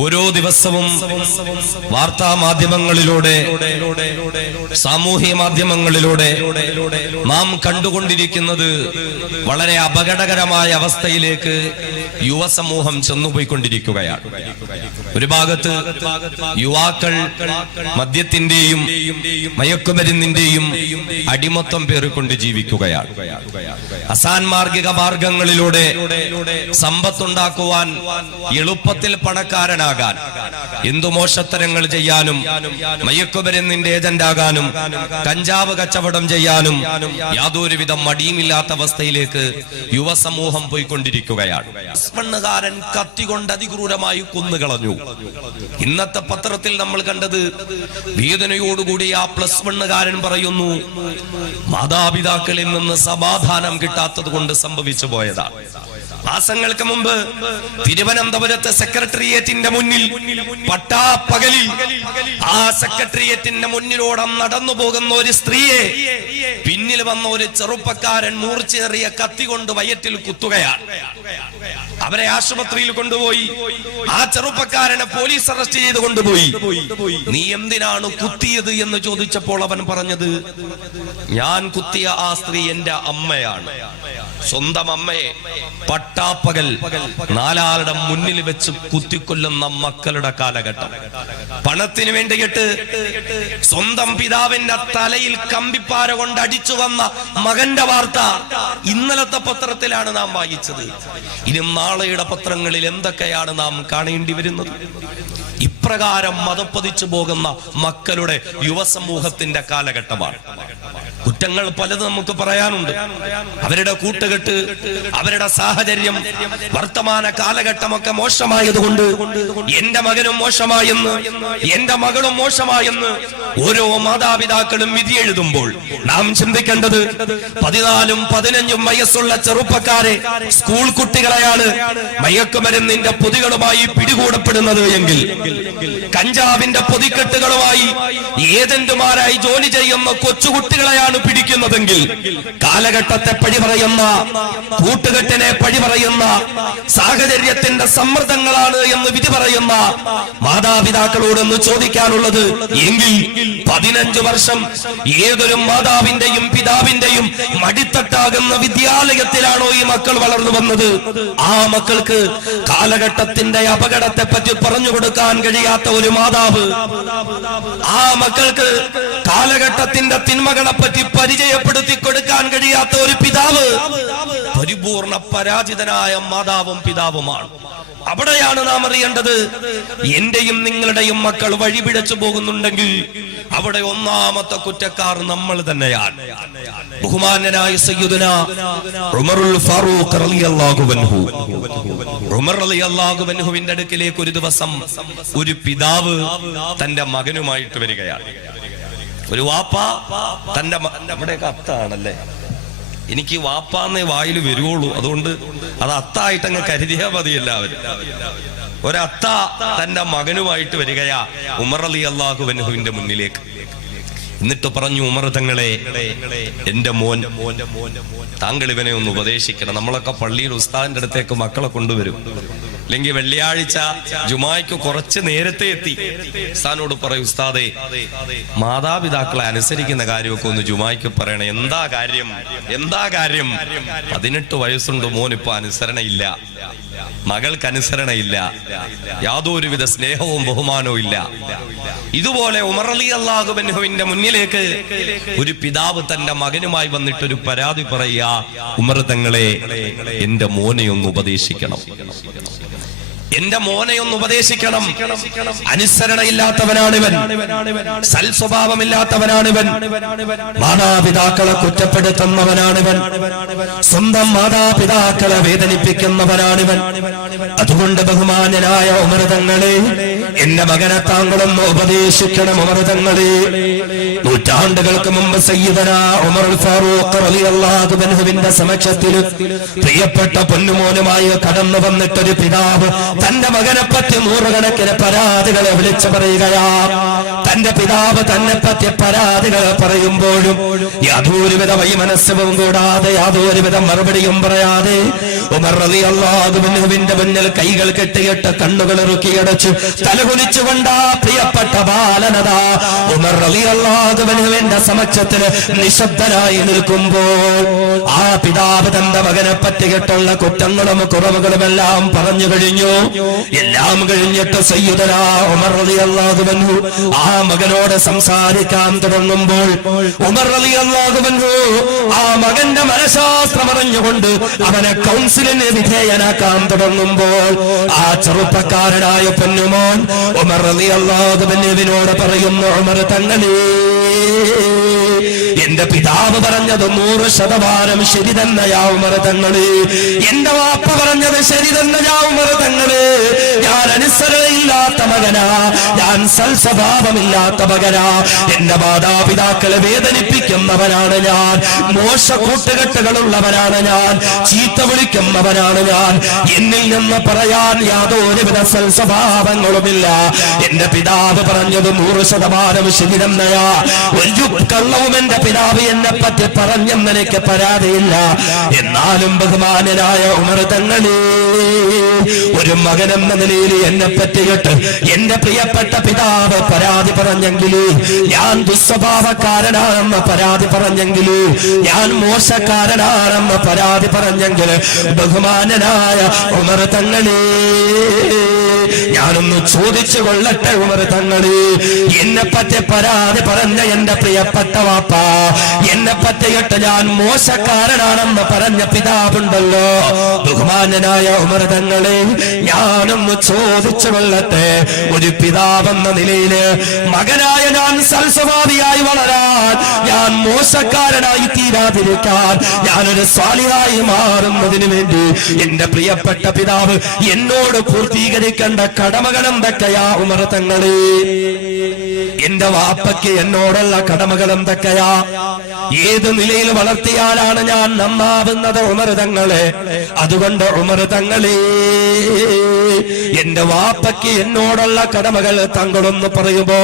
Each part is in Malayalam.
ഓരോ ദിവസവും വാർത്താ മാധ്യമങ്ങളിലൂടെ, സാമൂഹ്യ മാധ്യമങ്ങളിലൂടെ നാം കണ്ടുകൊണ്ടിരിക്കുന്നത് വളരെ അപകടകരമായ അവസ്ഥയിലേക്ക് യുവസമൂഹം ചെന്നുപോയിക്കൊണ്ടിരിക്കുകയാണ്. ഒരു ഭാഗത്ത് യുവാക്കൾ മദ്യത്തിന്റെയും മയക്കുമരുന്നിന്റെയും അടിമത്തം പേറിക്കൊണ്ട് ജീവിക്കുകയാണ്. അസാൻമാർഗിക മാർഗങ്ങളിലൂടെ സമ്പത്തുണ്ടാക്കുവാൻ, എളുപ്പത്തിൽ പണക്കാരനാകാൻ, എന്തു മോശത്തരങ്ങൾ ചെയ്യാനും, മയക്കുമരുന്നിന്റെ ഏജന്റ് ആകാനും, കഞ്ചാവ് കച്ചവടം ചെയ്യാനും യാതൊരുവിധ മടിയുമില്ലാത്ത അവസ്ഥയിലേക്ക് യുവസമൂഹം പോയിക്കൊണ്ടിരിക്കുകയാണ്. ാരൻ കത്തികൊണ്ട് അതിക്രൂരമായി കൊന്നുകളഞ്ഞു. ഇന്നത്തെ പത്രത്തിൽ നമ്മൾ കണ്ടത് വേദനയോടുകൂടി ആ +1കാരൻ പറയുന്നു, മാതാപിതാക്കളിൽ നിന്ന് സമാധാനം കിട്ടാത്തത് കൊണ്ട് സംഭവിച്ചു പോയതാണ്. മാസങ്ങൾക്ക് മുമ്പ് തിരുവനന്തപുരത്തെ സെക്രട്ടേറിയറ്റിന്റെ മുന്നിൽ പട്ടാപ്പകലിൽ ആ സെക്രട്ടേറിയറ്റിന്റെ മുന്നിലൂടെ നടന്നു പോകുന്ന ഒരു സ്ത്രീയെ പിന്നിൽ വന്ന ഒരു ചെറുപ്പക്കാരൻ മൂർച്ചേറിയ കത്തി കൊണ്ട് വയറ്റിൽ കുത്തുകയാണ്. അവരെ ആശുപത്രിയിൽ കൊണ്ടുപോയി. ആ ചെറുപ്പക്കാരനെ പോലീസ് അറസ്റ്റ് ചെയ്ത് കൊണ്ടുപോയി. നീ എന്തിനാണ് കുത്തിയത് എന്ന് ചോദിച്ചപ്പോൾ അവൻ പറഞ്ഞത്, ഞാൻ കുത്തിയ ആ സ്ത്രീ എന്റെ അമ്മയാണ്. സ്വന്തം അമ്മയെ പട്ടാപ്പകൽ 4 മുന്നിൽ വെച്ച് കുത്തിക്കൊല്ലുന്ന മക്കളുടെ കാലഘട്ടം. പണത്തിന് വേണ്ടിയിട്ട് സ്വന്തം പിതാവിന്റെ തലയിൽ കമ്പിപ്പാര കൊണ്ട് അടിച്ചു വന്ന മകന്റെ വാർത്ത ഇന്നലത്തെ പത്രത്തിലാണ് നാം വായിച്ചത്. ഇനി നാളെയുടെ പത്രങ്ങളിൽ എന്തൊക്കെയാണ് നാം കാണേണ്ടി വരുന്നത്? ഇപ്രകാരം മതപ്പതിച്ചു പോകുന്ന മക്കളുടെ യുവസമൂഹത്തിന്റെ കാലഘട്ടമാണ്. കുറ്റങ്ങൾ പലതും നമുക്ക് പറയാനുണ്ട്. അവരുടെ കൂട്ടുകെട്ട്, അവരുടെ സാഹചര്യം, വർത്തമാന കാലഘട്ടമൊക്കെ മോശമായതുകൊണ്ട് എന്റെ മകനും മോശമായെന്ന്, എന്റെ മകളും മോശമായെന്ന് ഓരോ മാതാപിതാക്കളും വിധി എഴുതുമ്പോൾ നാം ചിന്തിക്കേണ്ടത് 14ഉം 15ഉം വയസ്സുള്ള ചെറുപ്പക്കാരെ, സ്കൂൾ കുട്ടികളെയാണ് മയക്കുമരുന്നിന്റെ പൊതികളുമായി പിടികൂടപ്പെടുന്നത് എങ്കിൽ, കഞ്ചാവിന്റെ പൊതിക്കെട്ടുകളുമായി ഏജന്റുമാരായി ജോലി ചെയ്യുന്ന കൊച്ചുകുട്ടികളെയാണ് പിടിക്കുന്നതെങ്കിൽ, കാലഘട്ടത്തെ പഴി പറയുന്ന, കൂട്ടുകെട്ടിനെ പഴി പറയുന്ന, സാഹചര്യത്തിന്റെ സമ്മർദ്ദങ്ങളാണ് എന്ന് വിധി പറയുന്ന മാതാപിതാക്കളോടൊന്ന് ചോദിക്കാനുള്ളത്, എങ്കിൽ 15 വർഷം ഏതൊരു മാതാവിന്റെയും പിതാവിന്റെയും മടിത്തട്ടാകുന്ന വിദ്യാലയത്തിലാണോ ഈ മക്കൾ വളർന്നു വന്നത്? ആ മക്കൾക്ക് കാലഘട്ടത്തിന്റെ അപകടത്തെ പറ്റി പറഞ്ഞു കൊടുക്കാൻ കഴിയാത്ത ഒരു മാതാവ്, ആ മക്കൾക്ക് കാലഘട്ടത്തിന്റെ തിന്മകളെ പറ്റി പരിചയപ്പെടുത്തി കൊടുക്കാൻ കഴിയാത്ത ഒരു പിതാവ്, പരിപൂർണ പരാജിതനായ മാതാവും പിതാവുമാണ്. അവിടെയാണ് നാം അറിയേണ്ടത്, എന്റെയും നിങ്ങളുടെയും മക്കൾ വഴിപിഴച്ചു പോകുന്നുണ്ടെങ്കിൽ അവിടെ ഒന്നാമത്തെ കുറ്റക്കാർ നമ്മൾ തന്നെയാണ്. ബഹുമാന്യനായ സയ്യിദുനാ ഉമറുൽ ഫാറൂഖ് റളിയല്ലാഹു അൻഹു, ഉമർ റളിയല്ലാഹു അൻഹുവിന്റെ അടുക്കിലേക്ക് ഒരു ദിവസം ഒരു പിതാവ് തന്റെ മകനുമായിട്ട് വരികയാണ്. ഒരു വാപ്പ തന്റെ, ഇവിടെയൊക്കെ അത്താണല്ലേ, എനിക്ക് വാപ്പാന്നേ വായിൽ വരുവുള്ളൂ, അതുകൊണ്ട് അത് അത്തായിട്ടങ്ങ് കരുതിയാ മതി എല്ലാവരും. ഒരത്ത തന്റെ മകനുമായിട്ട് വരികയാ ഉമർ റളിയല്ലാഹു അൻഹുവിന്റെ മുന്നിലേക്ക്. എന്നിട്ട് പറഞ്ഞു, ഉമർ തങ്ങളെ, എന്റെ മോൻ, താങ്കൾ ഇവനെ ഒന്ന് ഉപദേശിക്കണം. നമ്മളൊക്കെ പള്ളിയിൽ ഉസ്താദിന്റെ അടുത്തേക്ക് മക്കളെ കൊണ്ടുവരും, അല്ലെങ്കിൽ വെള്ളിയാഴ്ച ജുമായ്ക്ക് കുറച്ച് നേരത്തെ എത്തി ഉസ്താദിനോട് പറയും, ഉസ്താദേ, മാതാപിതാക്കളെ അനുസരിക്കുന്ന കാര്യമൊക്കെ ഒന്ന് ജുമായ്ക്ക് പറയണേ. എന്താ കാര്യം? 18 വയസ്സുണ്ട് മോൻ, ഇപ്പൊ അനുസരണയില്ല, മകൾക്ക് അനുസരണയില്ല, യാതൊരുവിധ സ്നേഹവും ബഹുമാനവും ഇല്ല. ഇതുപോലെ ഉമർ റളിയല്ലാഹു അൻഹുവിന്റെ മുന്നിലേക്ക് ഒരു പിതാവ് തന്റെ മകനുമായി വന്നിട്ട് ഒരു പരാതി പറയുക, ഉമർ തങ്ങളെ, എന്റെ മോനെ ഒന്ന് ഉപദേശിക്കണം, എന്റെ മോനെ ഒന്ന് ഉപദേശിക്കണം. അനുസരണയില്ലാത്തവനാണിവൻ, സൽസ്വഭാവമില്ലാത്തവനാണിവൻ, മാതാപിതാക്കളെ കുറ്റപ്പെടുത്തുന്നവനാണിവൻ, സ്വന്തം മാതാപിതാക്കളെ വേദനിപ്പിക്കുന്നവനാണിവൻ. അതുകൊണ്ട് ബഹുമാന്യനായ ഉമർ തങ്ങളെ, എന്റെ മകനെ താങ്കളൊന്ന് ഉപദേശിക്കണം ഉമർ തങ്ങളെ. നൂറ്റാണ്ടുകൾക്ക് മുമ്പ് സയ്യിദനാ ഉമർ ഫാറൂഖ് റളിയല്ലാഹു അൻഹുവിന്റെ സമക്ഷത്തിൽ പ്രിയപ്പെട്ട പൊന്നുമോനുമായി കടന്നു വന്നിട്ടൊരു പിതാവ് തന്റെ മകനെ പറ്റി നൂറുകണക്കിന് പരാതികളെ വിളിച്ചു പറയുകയാ. തന്റെ പിതാവ് തന്നെ പറ്റി പരാതികൾ പറയുമ്പോഴും യാതൊരുവിധ വൈമനസ്യവും കൂടാതെ യാതൊരുവിധ മറുപടിയും പറയാതെ ഉമർ റളിയല്ലാഹു അൻഹുവിന്റെ മുന്നിൽ കൈകൾ കെട്ടിയിട്ട് കണ്ണുകൾ ഇറുക്കിയടച്ച് തലകുനിച്ചുകൊണ്ട് ആ പ്രിയപ്പെട്ട ബാലനതാ ഉമർ റളിയല്ലാഹു അൻഹുവിന്റെ സമക്ഷത്തിൽ നിശബ്ദനായി നിൽക്കുമ്പോൾ ആ പിതാവ് തന്റെ മകനെ പറ്റിയിട്ടുള്ള കുറ്റങ്ങളും കുറവുകളും എല്ലാം പറഞ്ഞു കഴിഞ്ഞു. എല്ലാം കഴിഞ്ഞിട്ട് സയ്യിദനാ ഉമർ റളിയല്ലാഹു അൻഹു ആ മകനോട് സംസാരിക്കാൻ തുടങ്ങുമ്പോൾ ഉമർ റളിയല്ലാഹു അൻഹു ആ മകന്റെ മനഃശാസ്ത്രം അറിഞ്ഞുകൊണ്ട് അവനെ കൗൺസിലിന് വിധേയനാക്കാൻ തുടങ്ങുമ്പോൾ ആ ചെറുപ്പക്കാരനായ പൊന്നുമോൻ ഉമർ റളിയല്ലാഹു അൻഹുവിനോട് പറയുന്നു, ഉമർ തങ്ങളേ, എന്റെ പിതാവ് പറഞ്ഞത് 100% ശരി തന്നെയാ ഉമർ തങ്ങളെ. എന്റെ വാപ്പ പറഞ്ഞത് ശരി തന്നെയാ ഉമർ തങ്ങളെ. ഞാൻ അനുസരണയില്ലാത്ത മകനാ, ഞാൻ സൽസ്വഭാവമില്ലാത്ത മകനാ, എന്റെ മാതാപിതാക്കളെ വേദനിപ്പിക്കുന്നവനാണ് ഞാൻ, മോശ കൂട്ടുകെട്ടുകളുള്ളവനാണ് ഞാൻ, ചീത്ത വിളിക്കുന്നവനാണ് ഞാൻ, എന്നിൽ നിന്ന് പറയാൻ യാതൊരുവിധ സൽസ്വഭാവങ്ങളുമില്ല. എന്റെ പിതാവ് പറഞ്ഞത് 100% ശരി തന്നെയാ. ഒരു കള്ളവും എന്റെ പിതാവ് എന്നെ പറ്റി പറഞ്ഞെന്ന് എനിക്ക് പരാതിയില്ല. എന്നാലും ബഹുമാനനായ ഉമർ തങ്ങളെ, ഒരു മകനെന്ന നിലയിൽ എന്നെ പറ്റിയിട്ട് എന്റെ പ്രിയപ്പെട്ട പിതാവ് പരാതി പറഞ്ഞെങ്കിൽ, ഞാൻ ദുസ്വഭാവക്കാരനാണെന്ന് പരാതി പറഞ്ഞെങ്കിൽ, ഞാൻ മോശക്കാരനാണെന്ന് പരാതി പറഞ്ഞെങ്കിൽ, ബഹുമാനനായ ഉമർ തങ്ങളെ, ഞാനൊന്ന് ചോദിച്ചു കൊള്ളട്ടെ ഉമർ തങ്ങളെ, എന്നെ പറ്റി പരാതി പറഞ്ഞ എന്റെ പ്രിയപ്പെട്ട വാപ്പ, എന്നെ പറ്റിയിട്ട് ഞാൻ മോശക്കാരനാണെന്ന് പറഞ്ഞ പിതാവുണ്ടല്ലോ, ബഹുമാനനായ ഉമർ തങ്ങളെ, ഞാനൊന്ന് ചോദിച്ചു കൊള്ളട്ടെ, ഒരു പിതാവെന്ന നിലയിൽ മകനായ ഞാൻ സൽസ്വഭാവിയായി വളരാൻ, ഞാൻ മോശക്കാരനായി തീരാതിരിക്കാൻ, ഞാനൊരു സ്വാലിഹായി മാറുന്നതിന് വേണ്ടി എന്റെ പ്രിയപ്പെട്ട പിതാവ് എന്നോട് പൂർത്തീകരിക്കേണ്ട കടമകൾ എന്തൊക്കെയാ ഉമർ തങ്ങളെ? എന്റെ വാപ്പയ്ക്ക് എന്നോടുള്ള കടമകൾ എന്തൊക്കെയാ? ഏത് നിലയിൽ വളർത്തിയാലാണ് ഞാൻ നന്നാവുന്നത് ഉമർ തങ്ങളെ? അതുകൊണ്ട് ഉമർ തങ്ങളെ, എന്റെ വാപ്പയ്ക്ക് എന്നോടുള്ള കടമകൾ താങ്കളൊന്ന് പറയുമ്പോ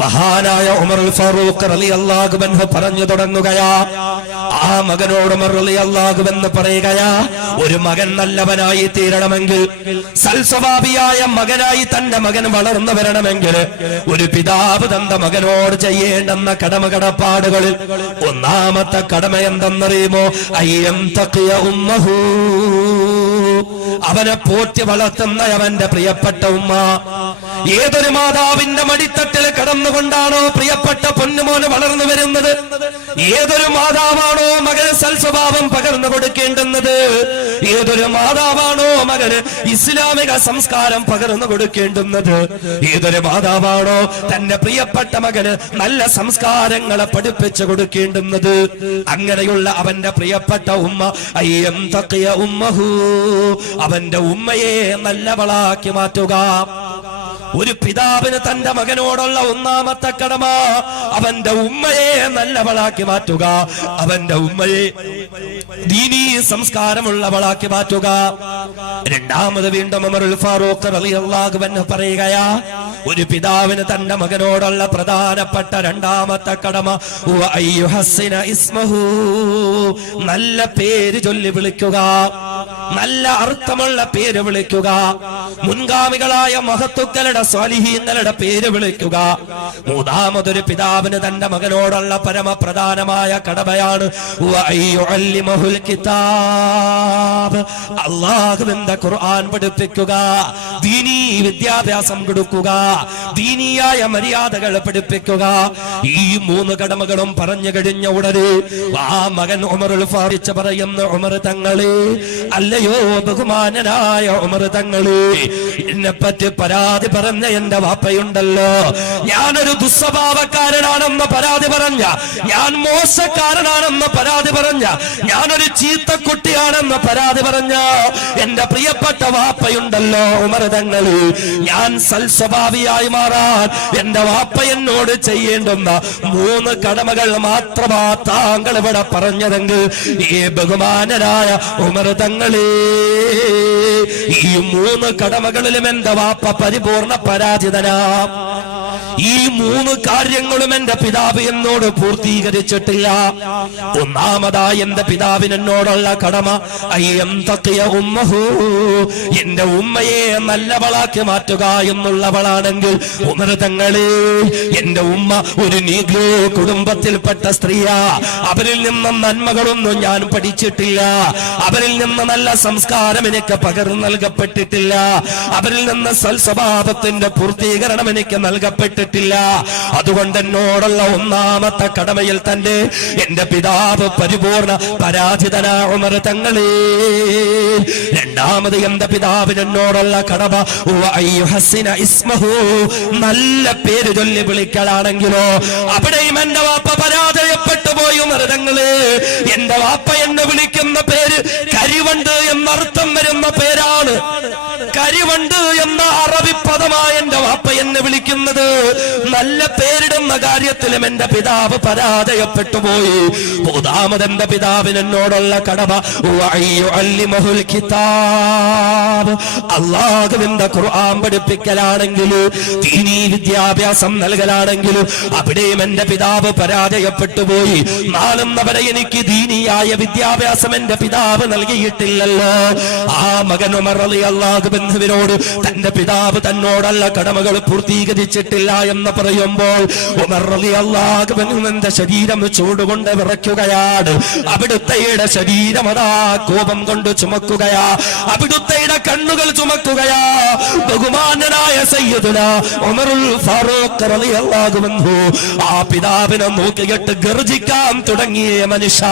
മഹാനായ ഉമർ ഫാറൂഖ് റളിയല്ലാഹു അൻഹു പറഞ്ഞു തുടങ്ങുകയാ. ആ മകനോട് ഉമർ റളിയല്ലാഹു അൻഹു പറയുകയാ, ഒരു മകൻ നല്ലവനായി തീരണമെങ്കിൽ, സൽസ്വഭാവിയായ മകനായി തന്റെ മകൻ വളർന്നു വരണമെങ്കിൽ, ഒരു പിതാവ് തന്റെ മകനോട് ചെയ്യേണ്ടെന്ന കടമകടപ്പാടുകളിൽ ഒന്നാമത്തെ കടമ എന്തെന്നറിയുമോ? അയ്യം തഖിയ ഉമ്മഹു, അവനെ പോറ്റി വളർത്തുന്ന അവന്റെ പ്രിയപ്പെട്ട ഉമ്മ. ഏതൊരു മാതാവിന്റെ മടിത്തട്ടിൽ കടന്നുകൊണ്ടാണോ പ്രിയപ്പെട്ട പൊന്നുമോന് വളർന്നു വരുന്നത്, ഏതൊരു മാതാവാണോ മകന് സൽസ്വഭാവം പകർന്നു കൊടുക്കേണ്ടുന്നത്, ഏതൊരു മാതാവാണോ മകന് ഇസ്ലാമിക സംസ്കാരം പകർന്നു കൊടുക്കേണ്ടുന്നത്, ഏതൊരു മാതാവാണോ തന്റെ പ്രിയപ്പെട്ട മകന് നല്ല സംസ്കാരങ്ങളെ പഠിപ്പിച്ചു കൊടുക്കേണ്ടുന്നത്, അങ്ങനെയുള്ള അവന്റെ പ്രിയപ്പെട്ട ഉമ്മ അയ്യം തഖിയ ഉമ്മഹു, അവന്റെ ഉമ്മയെ നല്ലവളാക്കി മാറ്റുക. ഒരു പിതാവിന് തന്റെ മകനോടുള്ള ഒന്നാമത്തെ കടമ അവന്റെ ഉമ്മയെ നല്ലവളാക്കി മാറ്റുക, അവന്റെ ഉമ്മയെ ദീനീ സംസ്കാരമുള്ളവളാക്കി മാറ്റുക. രണ്ടാമത് വീണ്ടും ഉമറുൽ ഫാറൂഖ് റളിയല്ലാഹു അൻഹു പറയുകയാ, ഒരു പിതാവിന് തന്റെ മകനോടുള്ള പ്രധാനപ്പെട്ട രണ്ടാമത്തെ കടമ അയ്യുഹസ്സിന ഇസ്മഹു, നല്ല പേര് ചൊല്ലി വിളിക്കുക, നല്ല അർത്ഥമുള്ള പേര് വിളിക്കുക, മുൻഗാമികളായ മഹത്തുക്കളുടെ സ്വാലിഹീങ്ങളുടെ പേര് വിളിക്കുക. മൂന്നാമതൊരു പിതാവിന് തന്റെ മകനോടുള്ള പരമപ്രധാനമായ കടമയാണ് വഅയ്യുഅല്ലിമഹുൽ കിതാബ്, അല്ലാഹുവിന്റെ ഖുർആൻ പഠിപ്പിക്കുക, ദീനീ വിദ്യാഭ്യാസം കൊടുക്കുക, ദീനീയായ മര്യാദകൾ പഠിപ്പിക്കുക. ഈ മൂന്ന് കടമകളും പറഞ്ഞു കഴിഞ്ഞ ഉടനെ ആ മകൻ ഉമറുൽ ഫാറൂഖ് പറയുന്ന, ഉമർ തങ്ങളെ, അല്ലയോ അല്ലയോ ബഹുമാനനായ ഉമർ തങ്ങളെ, എന്നെപ്പറ്റി പരാതി പറഞ്ഞ എന്റെ വാപ്പയുണ്ടല്ലോ, ഞാനൊരു ദുസ്വഭാവക്കാരനാണെന്ന് പരാതി പറഞ്ഞ, ഞാൻ മോശക്കാരനാണെന്ന് പരാതി പറഞ്ഞ, ഞാനൊരു ചീത്തക്കുട്ടിയാണെന്ന് പരാതി പറഞ്ഞ എന്റെ പ്രിയപ്പെട്ട വാപ്പയുണ്ടല്ലോ ഉമർ തങ്ങളെ, ഞാൻ സൽസ്വഭാവിയായി മാറാൻ എന്റെ വാപ്പ എന്നോട് ചെയ്യേണ്ടുന്ന 3 കടമകൾ മാത്രമാ താങ്കൾ ഇവിടെ പറഞ്ഞതെങ്കിൽ ഈ ബഹുമാനരായ ഉമർ തങ്ങളെ, ഈ 3 കടമകളിലും എന്റെ വാപ്പ പരിപൂർണ പരാജിതനാ. ഈ 3 കാര്യങ്ങളും എന്റെ പിതാവ് എന്നോട് പൂർത്തീകരിച്ചിട്ടില്ല. ഒന്നാമതായി എന്റെ പിതാവിന് എന്നോടുള്ള കടമ ഉമ്മഹു, എന്റെ ഉമ്മയെ നല്ലവളാക്കി മാറ്റുക എന്നുള്ളവളാണെങ്കിൽ ഉമർ തങ്ങളെ, എന്റെ ഉമ്മ ഒരു നീഗ്രോ കുടുംബത്തിൽപ്പെട്ട സ്ത്രീയാ. അവരിൽ നിന്ന് നന്മകളൊന്നും ഞാൻ പഠിച്ചിട്ടില്ല, അവരിൽ നിന്ന് നല്ല സംസ്കാരം എനിക്ക് പകർന്നു നൽകപ്പെട്ടിട്ടില്ല, അവരിൽ നിന്ന് സൽസ്വഭാവത്തിന്റെ പൂർത്തീകരണം എനിക്ക് നൽകപ്പെട്ടിട്ടില്ല. അതുകൊണ്ട് എന്നോടുള്ള ഒന്നാമത്തെ കടമയിൽ തന്നെ എന്റെ പിതാവ് പരിപൂർണ പരാജിതനാ ഉമർ തങ്ങളെ. രണ്ടാമത് എന്റെ പിതാവിന് എന്നോടുള്ള കടമ ഇസ്മഹു, നല്ല പേര് ചൊല്ലി വിളിക്കലാണെങ്കിലോ അവിടെയും എന്റെ വാപ്പ പരാജയപ്പെട്ടു പോയി ഉമർ തങ്ങളെ. എന്റെ വാപ്പ എന്നെ വിളിക്കുന്ന പേര് കരിവണ്ട് എന്നർത്ഥം വരുന്ന പേരാണ്. കരിവണ്ട് എന്ന അറബി പദമായ എന്റെ വാപ്പ എന്നെ വിളിക്കുന്നത്. നല്ല പേരിടുന്ന കാര്യത്തിലും എന്റെ പിതാവ് പരാജയപ്പെട്ടു പോയി. മൂന്നാമത് എന്റെ പിതാവിന് എന്നോടുള്ള കടമ അല്ലിമഹുൽ കിതാബ്, അല്ലാഹുവിന്റെ ഖുർആൻ പഠിപ്പിക്കലാണെങ്കിലും ദീനീ വിദ്യാഭ്യാസം നൽകലാണെങ്കിലും അവിടെയും എന്റെ പിതാവ് പരാജയപ്പെട്ടു പോയി. നാളുന്നവരെ എനിക്ക് ദീനിയായ വിദ്യാഭ്യാസം എന്റെ പിതാവ് നൽകിയിട്ടില്ലല്ലോ. ആ മകൻ ഉമർ റളിയല്ലാഹു അൻഹുവിനോട് തന്റെ പിതാവ് തന്നോടുള്ള കടമകൾ പൂർത്തീകരിച്ചിട്ടില്ല എന്ന് പറയുമ്പോൾ ഉമർ റളിയല്ലാഹു അൻഹുവിന്റെ ശരീരം ചൂടുകൊണ്ട് വിറയ്ക്കുകയാണ്. അവിടുത്തെയുടെ ശരീരം അതാ കോപം കൊണ്ട് ചുമക്കുകയാ, അവിടുത്തെയുടെ കണ്ണുകൾ ചുമക്കുകയാ. ബഹുമാനനായ സയ്യിദുനാ ഉമറുൽ ഫാറൂഖ് റളിയല്ലാഹു അൻഹു ആ പിതാവിനെ നോക്കിയിട്ട് ഗർജിക്കാൻ തുടങ്ങിയ മനുഷ്യ,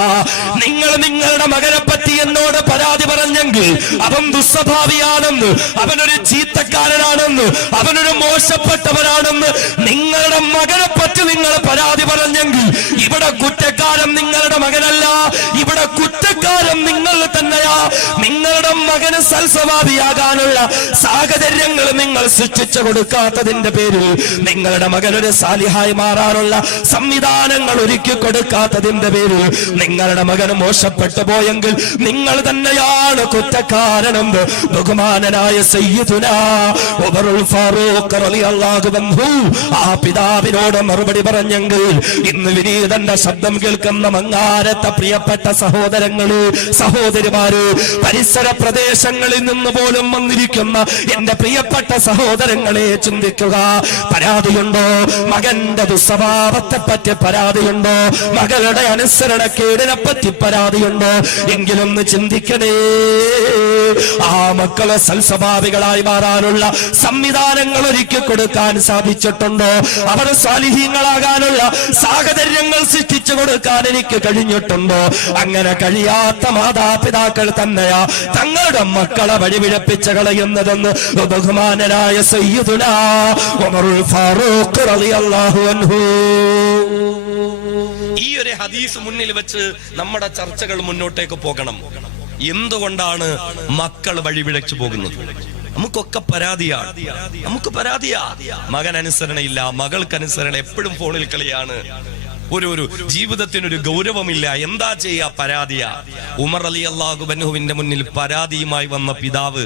നിങ്ങൾ നിങ്ങളുടെ മകനെ പറ്റി എന്നോട് പരാതി പറഞ്ഞെങ്കിൽ അവൻ ദുസ്വഭാവിയാണെന്ന്, അവനൊരു ചീത്തക്കാരനാണെന്ന്, അവനൊരു മോശപ്പെട്ടവനാണെന്ന് നിങ്ങളുടെ മകനെ പറ്റി നിങ്ങൾ പരാതി പറഞ്ഞെങ്കിൽ ഇവിടെ കുറ്റക്കാരൻ നിങ്ങളുടെ മകനല്ല, ഇവിടെ കുറ്റക്കാരൻ നിങ്ങൾ തന്നെയാ. നിങ്ങളുടെ മകന് സൽസ്വഭാവിയാകാനുള്ള സാഹചര്യങ്ങൾ നിങ്ങൾ സൃഷ്ടിച്ചു കൊടുക്കാത്തതിന്റെ പേരിൽ, നിങ്ങളുടെ മകനൊരു സാലിഹായി മാറാനുള്ള സംവിധാനങ്ങൾ ഒരുക്കി കൊടുക്കാത്തതിന്റെ പേരിൽ നിങ്ങളുടെ മകന് മോശപ്പെട്ടു പോയെങ്കിൽ നിങ്ങൾ തന്നെയാണ് കുറ്റക്കാരനെന്ന് ബഹുമാനനായ സയ്യിദുനാ ഉമറുൽ ഫാറൂഖ് റളിയല്ലാഹു അൻഹു ആ പിതാവിനോട് മറുപടി പറഞ്ഞെങ്കിൽ ഇന്ന് വിനീതന്റെ ശബ്ദം കേൾക്കുന്ന മങ്ങാരത്തെ പ്രിയപ്പെട്ട സഹോദരങ്ങള്, സഹോദരിമാര്, പരിസര പ്രദേശങ്ങളിൽ നിന്ന് പോലും വന്നിരിക്കുന്ന എന്റെ പ്രിയപ്പെട്ട സഹോദരങ്ങളെ ചിന്തിക്കുക. പരാതിയുണ്ടോ? മകന്റെ ദുസ്വഭാവത്തെ പറ്റി പരാതിയുണ്ടോ? മകളുടെ അനുസരണക്കേടിനെ പറ്റി പരാതിയുണ്ടോ? എങ്കിലൊന്ന് ചിന്തിക്കണേ. ആ മക്കളെ സൽസ്വഭാവികളായി മാറാനുള്ള സംവിധാനങ്ങൾ ഒരുക്കി കൊടുക്കാൻ സാധിച്ചിട്ടുണ്ടോ? അവർ സ്വാലിഹീങ്ങളാകാനുള്ള സാഹചര്യങ്ങൾ സൃഷ്ടിച്ചു കൊടുക്കാൻ എനിക്ക് കഴിഞ്ഞിട്ടുണ്ടോ? അങ്ങനെ കഴിയാത്ത മാതാപിതാക്കൾ തന്നെയാ തങ്ങളുടെ മക്കളെ വഴിപിഴപ്പിച്ച് കളയുന്നതെന്ന് ബഹുമാനനായ സയ്യിദുനാ ഉമറുൽ ഫാറൂഖ് റളിയല്ലാഹു അൻഹു. ഈ ഒരു ഹദീസ് മുന്നിൽ വെച്ച് നമ്മുടെ ചർച്ചകൾ മുന്നോട്ടേക്ക് പോകണം. എന്തുകൊണ്ടാണ് മക്കൾ വഴിപിഴച്ചു പോകുന്നത്? നമുക്കൊക്കെ പരാതിയാണ്, നമുക്ക് പരാതിയാ. മകൻ അനുസരണയില്ല, മകൾക്ക് അനുസരണ, എപ്പോഴും ഫോണിൽ കളിയാണ്, ഒരു ജീവിതത്തിനൊരു ഗൗരവമില്ല. എന്താ ചെയ്യാ? പരാതിയാ. ഉമർ റളിയല്ലാഹു അൻഹുവിന്റെ മുന്നിൽ പരാതിയുമായി വന്ന പിതാവ്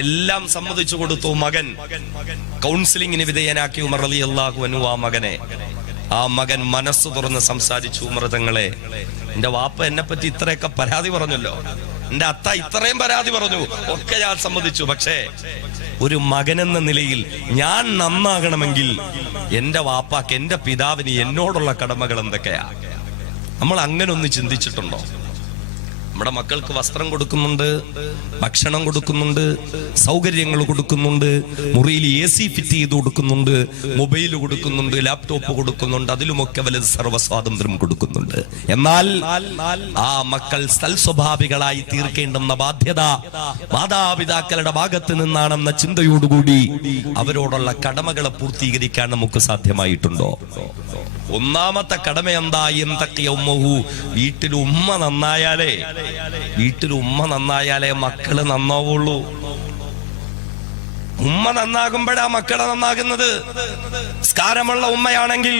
എല്ലാം സമ്മതിച്ചു കൊടുത്തു. മകൻ കൗൺസിലിംഗിന് വിധേയനാക്കി ഉമർ റളിയല്ലാഹു അൻഹു ആ മകൻ മനസ്സ് തുറന്ന് സംസാരിച്ചു. ഉമർ തങ്ങളെ, എന്റെ വാപ്പ എന്നെ പറ്റി ഇത്രയൊക്കെ പരാതി പറഞ്ഞല്ലോ, എന്റെ അത്ത ഇത്രയും പരാതി പറഞ്ഞു, ഒക്കെ ഞാൻ സമ്മതിച്ചു. പക്ഷേ ഒരു മകനെന്ന നിലയിൽ ഞാൻ നന്നാകണമെങ്കിൽ എന്റെ വാപ്പാക്ക്, എന്റെ പിതാവിന് എന്നോടുള്ള കടമകൾ എന്തൊക്കെയാ? നമ്മൾ അങ്ങനെ ഒന്ന് ചിന്തിച്ചിട്ടുണ്ടോ? നമ്മുടെ മക്കൾക്ക് വസ്ത്രം കൊടുക്കുന്നുണ്ട്, ഭക്ഷണം കൊടുക്കുന്നുണ്ട്, സൗകര്യങ്ങൾ കൊടുക്കുന്നുണ്ട്, മുറിയിൽ AC ഫിറ്റ് ചെയ്ത് കൊടുക്കുന്നുണ്ട്, മൊബൈൽ കൊടുക്കുന്നുണ്ട്, ലാപ്ടോപ്പ് കൊടുക്കുന്നുണ്ട്, അതിലുമൊക്കെ വലുത് സർവ്വസ്വാതന്ത്ര്യം കൊടുക്കുന്നുണ്ട്. എന്നാൽ ആ മക്കൾ സൽസ്വഭാവികളായി തീർക്കേണ്ടുന്ന ബാധ്യത മാതാപിതാക്കളുടെ ഭാഗത്ത് നിന്നാണെന്ന ചിന്തയോടുകൂടി അവരോടുള്ള കടമകളെ പൂർത്തീകരിക്കാൻ നമുക്ക് സാധ്യമായിട്ടുണ്ടോ? ഒന്നാമത്തെ കടമ എന്താ? എന്തൊക്കെയ ഉമ്മഹു, വീട്ടിൽ ഉമ്മ നന്നായാലേ മക്കള് നന്നാവുള്ളൂ. ഉമ്മ നന്നാകുമ്പോഴാ മക്കളെ നന്നാകുന്നത്. സ്കാരമുള്ള ഉമ്മയാണെങ്കിൽ,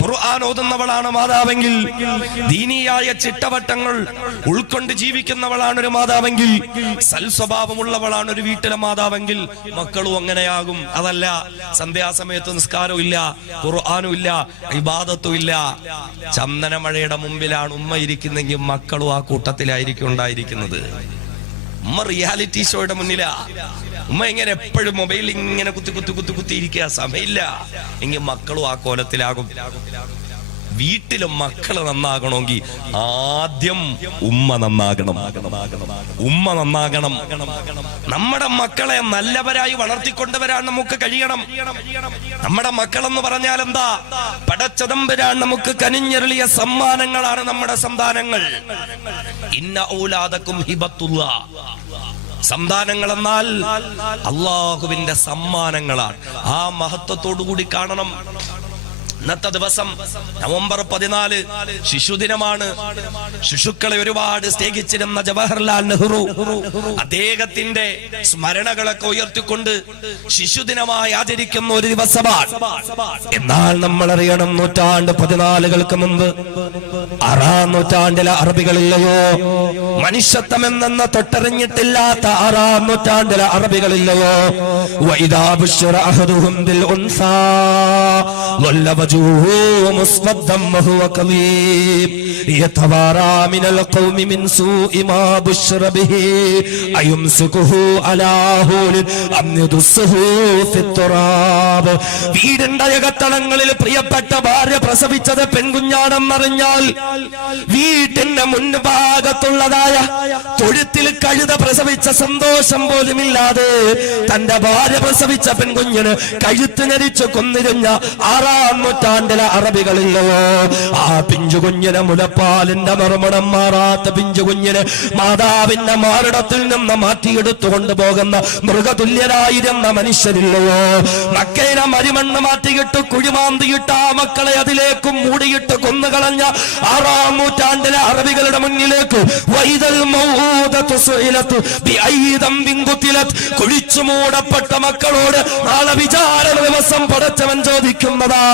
ഖുർആൻ ഓതുന്നവളാണ് മാതാവെങ്കിൽ, ദീനിയായ ചിട്ടവട്ടങ്ങൾ ഉൾക്കൊണ്ട് ജീവിക്കുന്നവളാണ് ഒരു മാതാവെങ്കിൽ, സൽസ്വഭാവമുള്ളവളാണ് ഒരു വീട്ടിലെ മാതാവെങ്കിൽ മക്കളും അങ്ങനെയാകും. അതല്ല, സന്ധ്യാസമയത്ത് നിസ്കാരവും ഇല്ല, ഖുർആനും ഇല്ല, ഇബാദത്തും ഇല്ല, ചന്ദനമഴയുടെ മുമ്പിലാണ് ഉമ്മ ഇരിക്കുന്നെങ്കിൽ മക്കളും ആ കൂട്ടത്തിലായിരിക്കും ഉണ്ടായിരിക്കുന്നത്. ഉമ്മ റിയാലിറ്റി ഷോയുടെ മുന്നിലാ. ഉമ്മ ഇങ്ങനെ എപ്പോഴും മൊബൈലിൽ ഇങ്ങനെ കുത്തി ഇരിക്കുക, സമയമില്ല എങ്കിൽ മക്കളും ആ കോലത്തിലാകും. വീട്ടിലും മക്കള് നന്നാകണമെങ്കിൽ ആദ്യം ഉമ്മ നന്നാകണം. നമ്മുടെ മക്കളെ നല്ലവരായി വളർത്തിക്കൊണ്ടുവരാൻ നമുക്ക് കഴിയണം. നമ്മുടെ മക്കളെന്ന് പറഞ്ഞാൽ എന്താ? പടച്ചതമ്പുരാൻ നമുക്ക് കനിഞ്ഞെറിയ സമ്മാനങ്ങളാണ് നമ്മുടെ സന്താനങ്ങൾ. ഇന്ന ഔലാദക്കും ഹിബത്തുല്ലാ. സന്താനങ്ങൾ എന്നാൽ അള്ളാഹുവിന്റെ സമ്മാനങ്ങളാണ്. ആ മഹത്വത്തോടു കൂടി കാണണം. ഇന്നത്തെ ദിവസം നവംബർ 14 ശിശുദിനമാണ്. ശിശുക്കളെ ഒരുപാട് സ്നേഹിച്ചിരുന്ന ജവഹർലാൽ നെഹ്റു അദ്ദേഹത്തിന്റെ സ്മരണകളൊക്കെ ഉയർത്തിക്കൊണ്ട് ശിശുദിനമായി ആചരിക്കുന്ന ഒരു ദിവസമാണ്. എന്നാൽ നമ്മൾ അറിയണം, 14 മുമ്പ് 6-ാം നൂറ്റാണ്ടിലെ അറബികളില്ലയോ? മനുഷ്യത്വം എന്ന തൊട്ടറിഞ്ഞിട്ടില്ലാത്ത 6-ാം നൂറ്റാണ്ടിലെ അറബികളില്ലയോ? വഇദാ ബുശ്ശിറ അഹദുഹും ബിൽ ഉൻസാ مسودا وهو كظيم يتوارى من القوم من سوء ما بشر به أيمسكه على هون أم يدسه في التراب. വീടിന്റെ അകത്തളങ്ങളിൽ പ്രിയപ്പെട്ട ഭാര്യ പ്രസവിച്ചത് പെൺകുഞ്ഞാണെന്നറിഞ്ഞാൽ വീട്ടിന്റെ മുൻഭാഗത്തുള്ളതായ തൊഴുത്തിൽ കഴുത പ്രസവിച്ച സന്തോഷം പോലുമില്ലാതെ തന്റെ ഭാര്യ പ്രസവിച്ച പെൺകുഞ്ഞിന് കഴുത്ത് ഞെരിച്ച് കൊന്നിരുന്ന 6-ാം നൂറ്റാണ്ടിലെ അറബികളില്ലയോ? ആ പിഞ്ചുകുഞ്ഞിന് മുലപ്പാലിന്റെ മറുമണം മാറാത്ത പിഞ്ചുകുഞ്ഞിന് മാതാവിന്റെ മാറിടത്തിൽ നിന്ന് മാറ്റിയെടുത്തു കൊണ്ടുപോകുന്ന മൃഗതുല്യരായിരുന്ന മനുഷ്യരില്ലയോ? മക്കയിലെ മരിമണ്ണ് മാറ്റിയിട്ട് കുഴിമാന്തിയിട്ട് ആ മക്കളെ അതിലേക്കും മൂടിയിട്ട് കൊന്നുകളഞ്ഞ 6-ാം നൂറ്റാണ്ടിലെ അറബികളുടെ മുന്നിലേക്ക് കുഴിച്ചു മൂടപ്പെട്ട മക്കളോട് നാളെ വിചാരണ ദിവസം പടച്ചവൻ ചോദിക്കുന്നതാ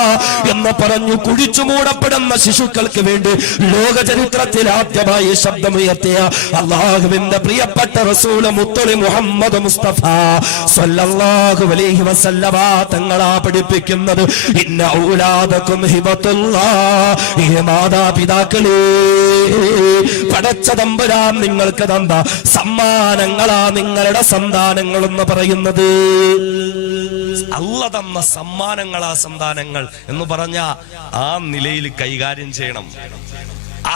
എന്ന് പറഞ്ഞു കുഴിച്ചു മൂടപ്പെടുന്ന ശിശുക്കൾക്ക് വേണ്ടി ലോക ചരിത്രത്തിൽ ആദ്യമായി ശബ്ദമുയർത്തിയ അല്ലാഹുവിന്റെ പ്രിയപ്പെട്ട റസൂൽ മുത്തളി മുഹമ്മദ് മുസ്തഫ സ്വല്ലല്ലാഹു അലൈഹി വസല്ലമ തങ്ങളാ പഠിപ്പിക്കുന്നത്, ഇന്ന ഔലാദകും ഹിബത്തുല്ലാഹ്. ഈ മാതാപിതാക്കളെ പടച്ച തമ്പുരാൻ നിങ്ങൾക്ക് തന്ന സമ്മാനങ്ങളാ നിങ്ങളുടെ സന്താനങ്ങൾ എന്ന് പറയുന്നത്. അല്ല തന്ന സമ്മാനങ്ങളാ സന്താനങ്ങൾ എന്ന് പറഞ്ഞ ആ നിലയിൽ കൈകാര്യം ചെയ്യണം.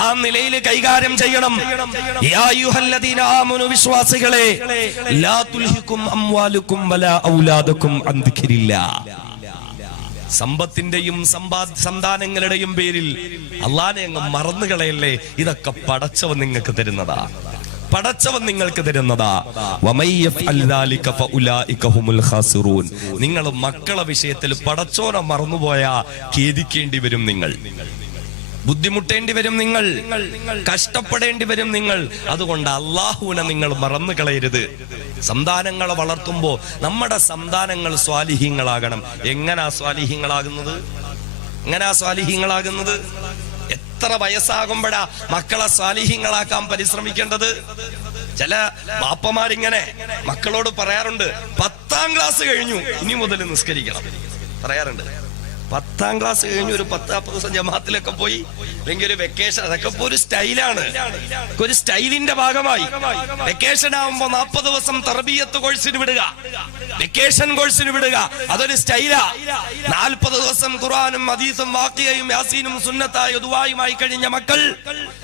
ആ നിലയിൽ കൈകാര്യം ചെയ്യണം. യാ അയ്യുഹല്ലദീന ആമനു, വിശ്വാസികളെ, ലാ തുൽഹികും അംവാലുകും വലാ ഔലാദുകും അൻ ദിക്രില്ലാഹ്. സമ്പത്തിന്റെയും സന്താനങ്ങളുടെയും പേരിൽ അള്ളാനെ അങ്ങ് മറന്നു കളയല്ലേ. ഇതൊക്കെ പടച്ചവൻ നിങ്ങൾക്ക് തരുന്നതാ. നിങ്ങൾ മക്കളെ വിഷയത്തിൽ പടച്ചോനെ മറന്നുപോയാ ഖേദിക്കേണ്ടി വരും, നിങ്ങൾ ബുദ്ധിമുട്ടേണ്ടി വരും, നിങ്ങൾ കഷ്ടപ്പെടേണ്ടി വരും നിങ്ങൾ. അതുകൊണ്ട് അള്ളാഹുവിനെ നിങ്ങൾ മറന്നു കളയരുത്. സന്താനങ്ങളെ വളർത്തുമ്പോ നമ്മുടെ സന്താനങ്ങൾ സ്വാലിഹീങ്ങളാകണം. എങ്ങനാ സ്വാലിഹീങ്ങളാകുന്നത്? എത്ര വയസ്സാകുമ്പോഴാ മക്കളെ സ്വാലിഹീങ്ങളാക്കാൻ പരിശ്രമിക്കേണ്ടത്? ചില ബാപ്പമാരിങ്ങനെ മക്കളോട് പറയാറുണ്ട്, 10ാം ക്ലാസ് കഴിഞ്ഞു ഇനി മുതൽ നിസ്കരിക്കണം പറയാറുണ്ട്. 10ാം ക്ലാസ് കഴിഞ്ഞു ഒരു 10-40 ദിവസം ജമാഅത്തിലൊക്കെ പോയി, അല്ലെങ്കിൽ ഒരു വെക്കേഷൻ, അതൊക്കെ ഇപ്പൊ ഒരു സ്റ്റൈലാണ്, ഒരു സ്റ്റൈലിന്റെ ഭാഗമായി. വെക്കേഷൻ ആവുമ്പോ 40 ദിവസം തർബിയത്ത് കോഴ്സിന് വിടുക, വെക്കേഷൻ കോഴ്സിന് വിടുക, അതൊരു സ്റ്റൈലാ. 40 ദിവസം ഖുർആനും ഹദീസും വാഖിയയും യാസീനും സുന്നത്തായ ദുആയുമായി കഴിഞ്ഞ മക്കൾ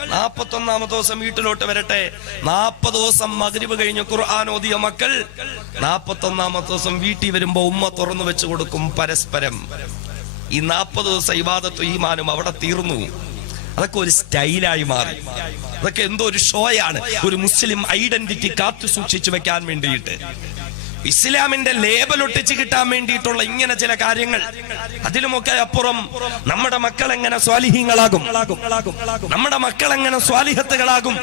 41-ാമത്തെ ദിവസം വീട്ടിലോട്ട് വരട്ടെ. 40 ദിവസം മഗ്രിബ് കഴിഞ്ഞ് ഖുർആൻ ഓതിയ മക്കൾ 41-ാമത്തെ ദിവസം വീട്ടിൽ വരുമ്പോ ഉമ്മ തുറന്നു വെച്ച് കൊടുക്കും പരസ്പരം. ഈ 40 ദിവസം ഇബാദത്തും ഈമാനും അവിടെ തീർന്നു. അതൊക്കെ ഒരു സ്റ്റൈലായി മാറി. അതൊക്കെ എന്തോ ഒരു ഷോയാണ്, ഒരു മുസ്ലിം ഐഡന്റിറ്റി കാത്തു സൂക്ഷിച്ചു വെക്കാൻ വേണ്ടിയിട്ട്, ഇസ്ലാമിന്റെ ലേബൽ ഒട്ടിച്ച് കിട്ടാൻ വേണ്ടിയിട്ടുള്ള ഇങ്ങനെ ചില കാര്യങ്ങൾ. അതിലുമൊക്കെ അപ്പുറം നമ്മുടെ മക്കൾ എങ്ങനെ സ്വാലിഹീങ്ങളാകും, നമ്മുടെ മക്കൾ എങ്ങനെ സ്വാലിഹത്തുകളാകും.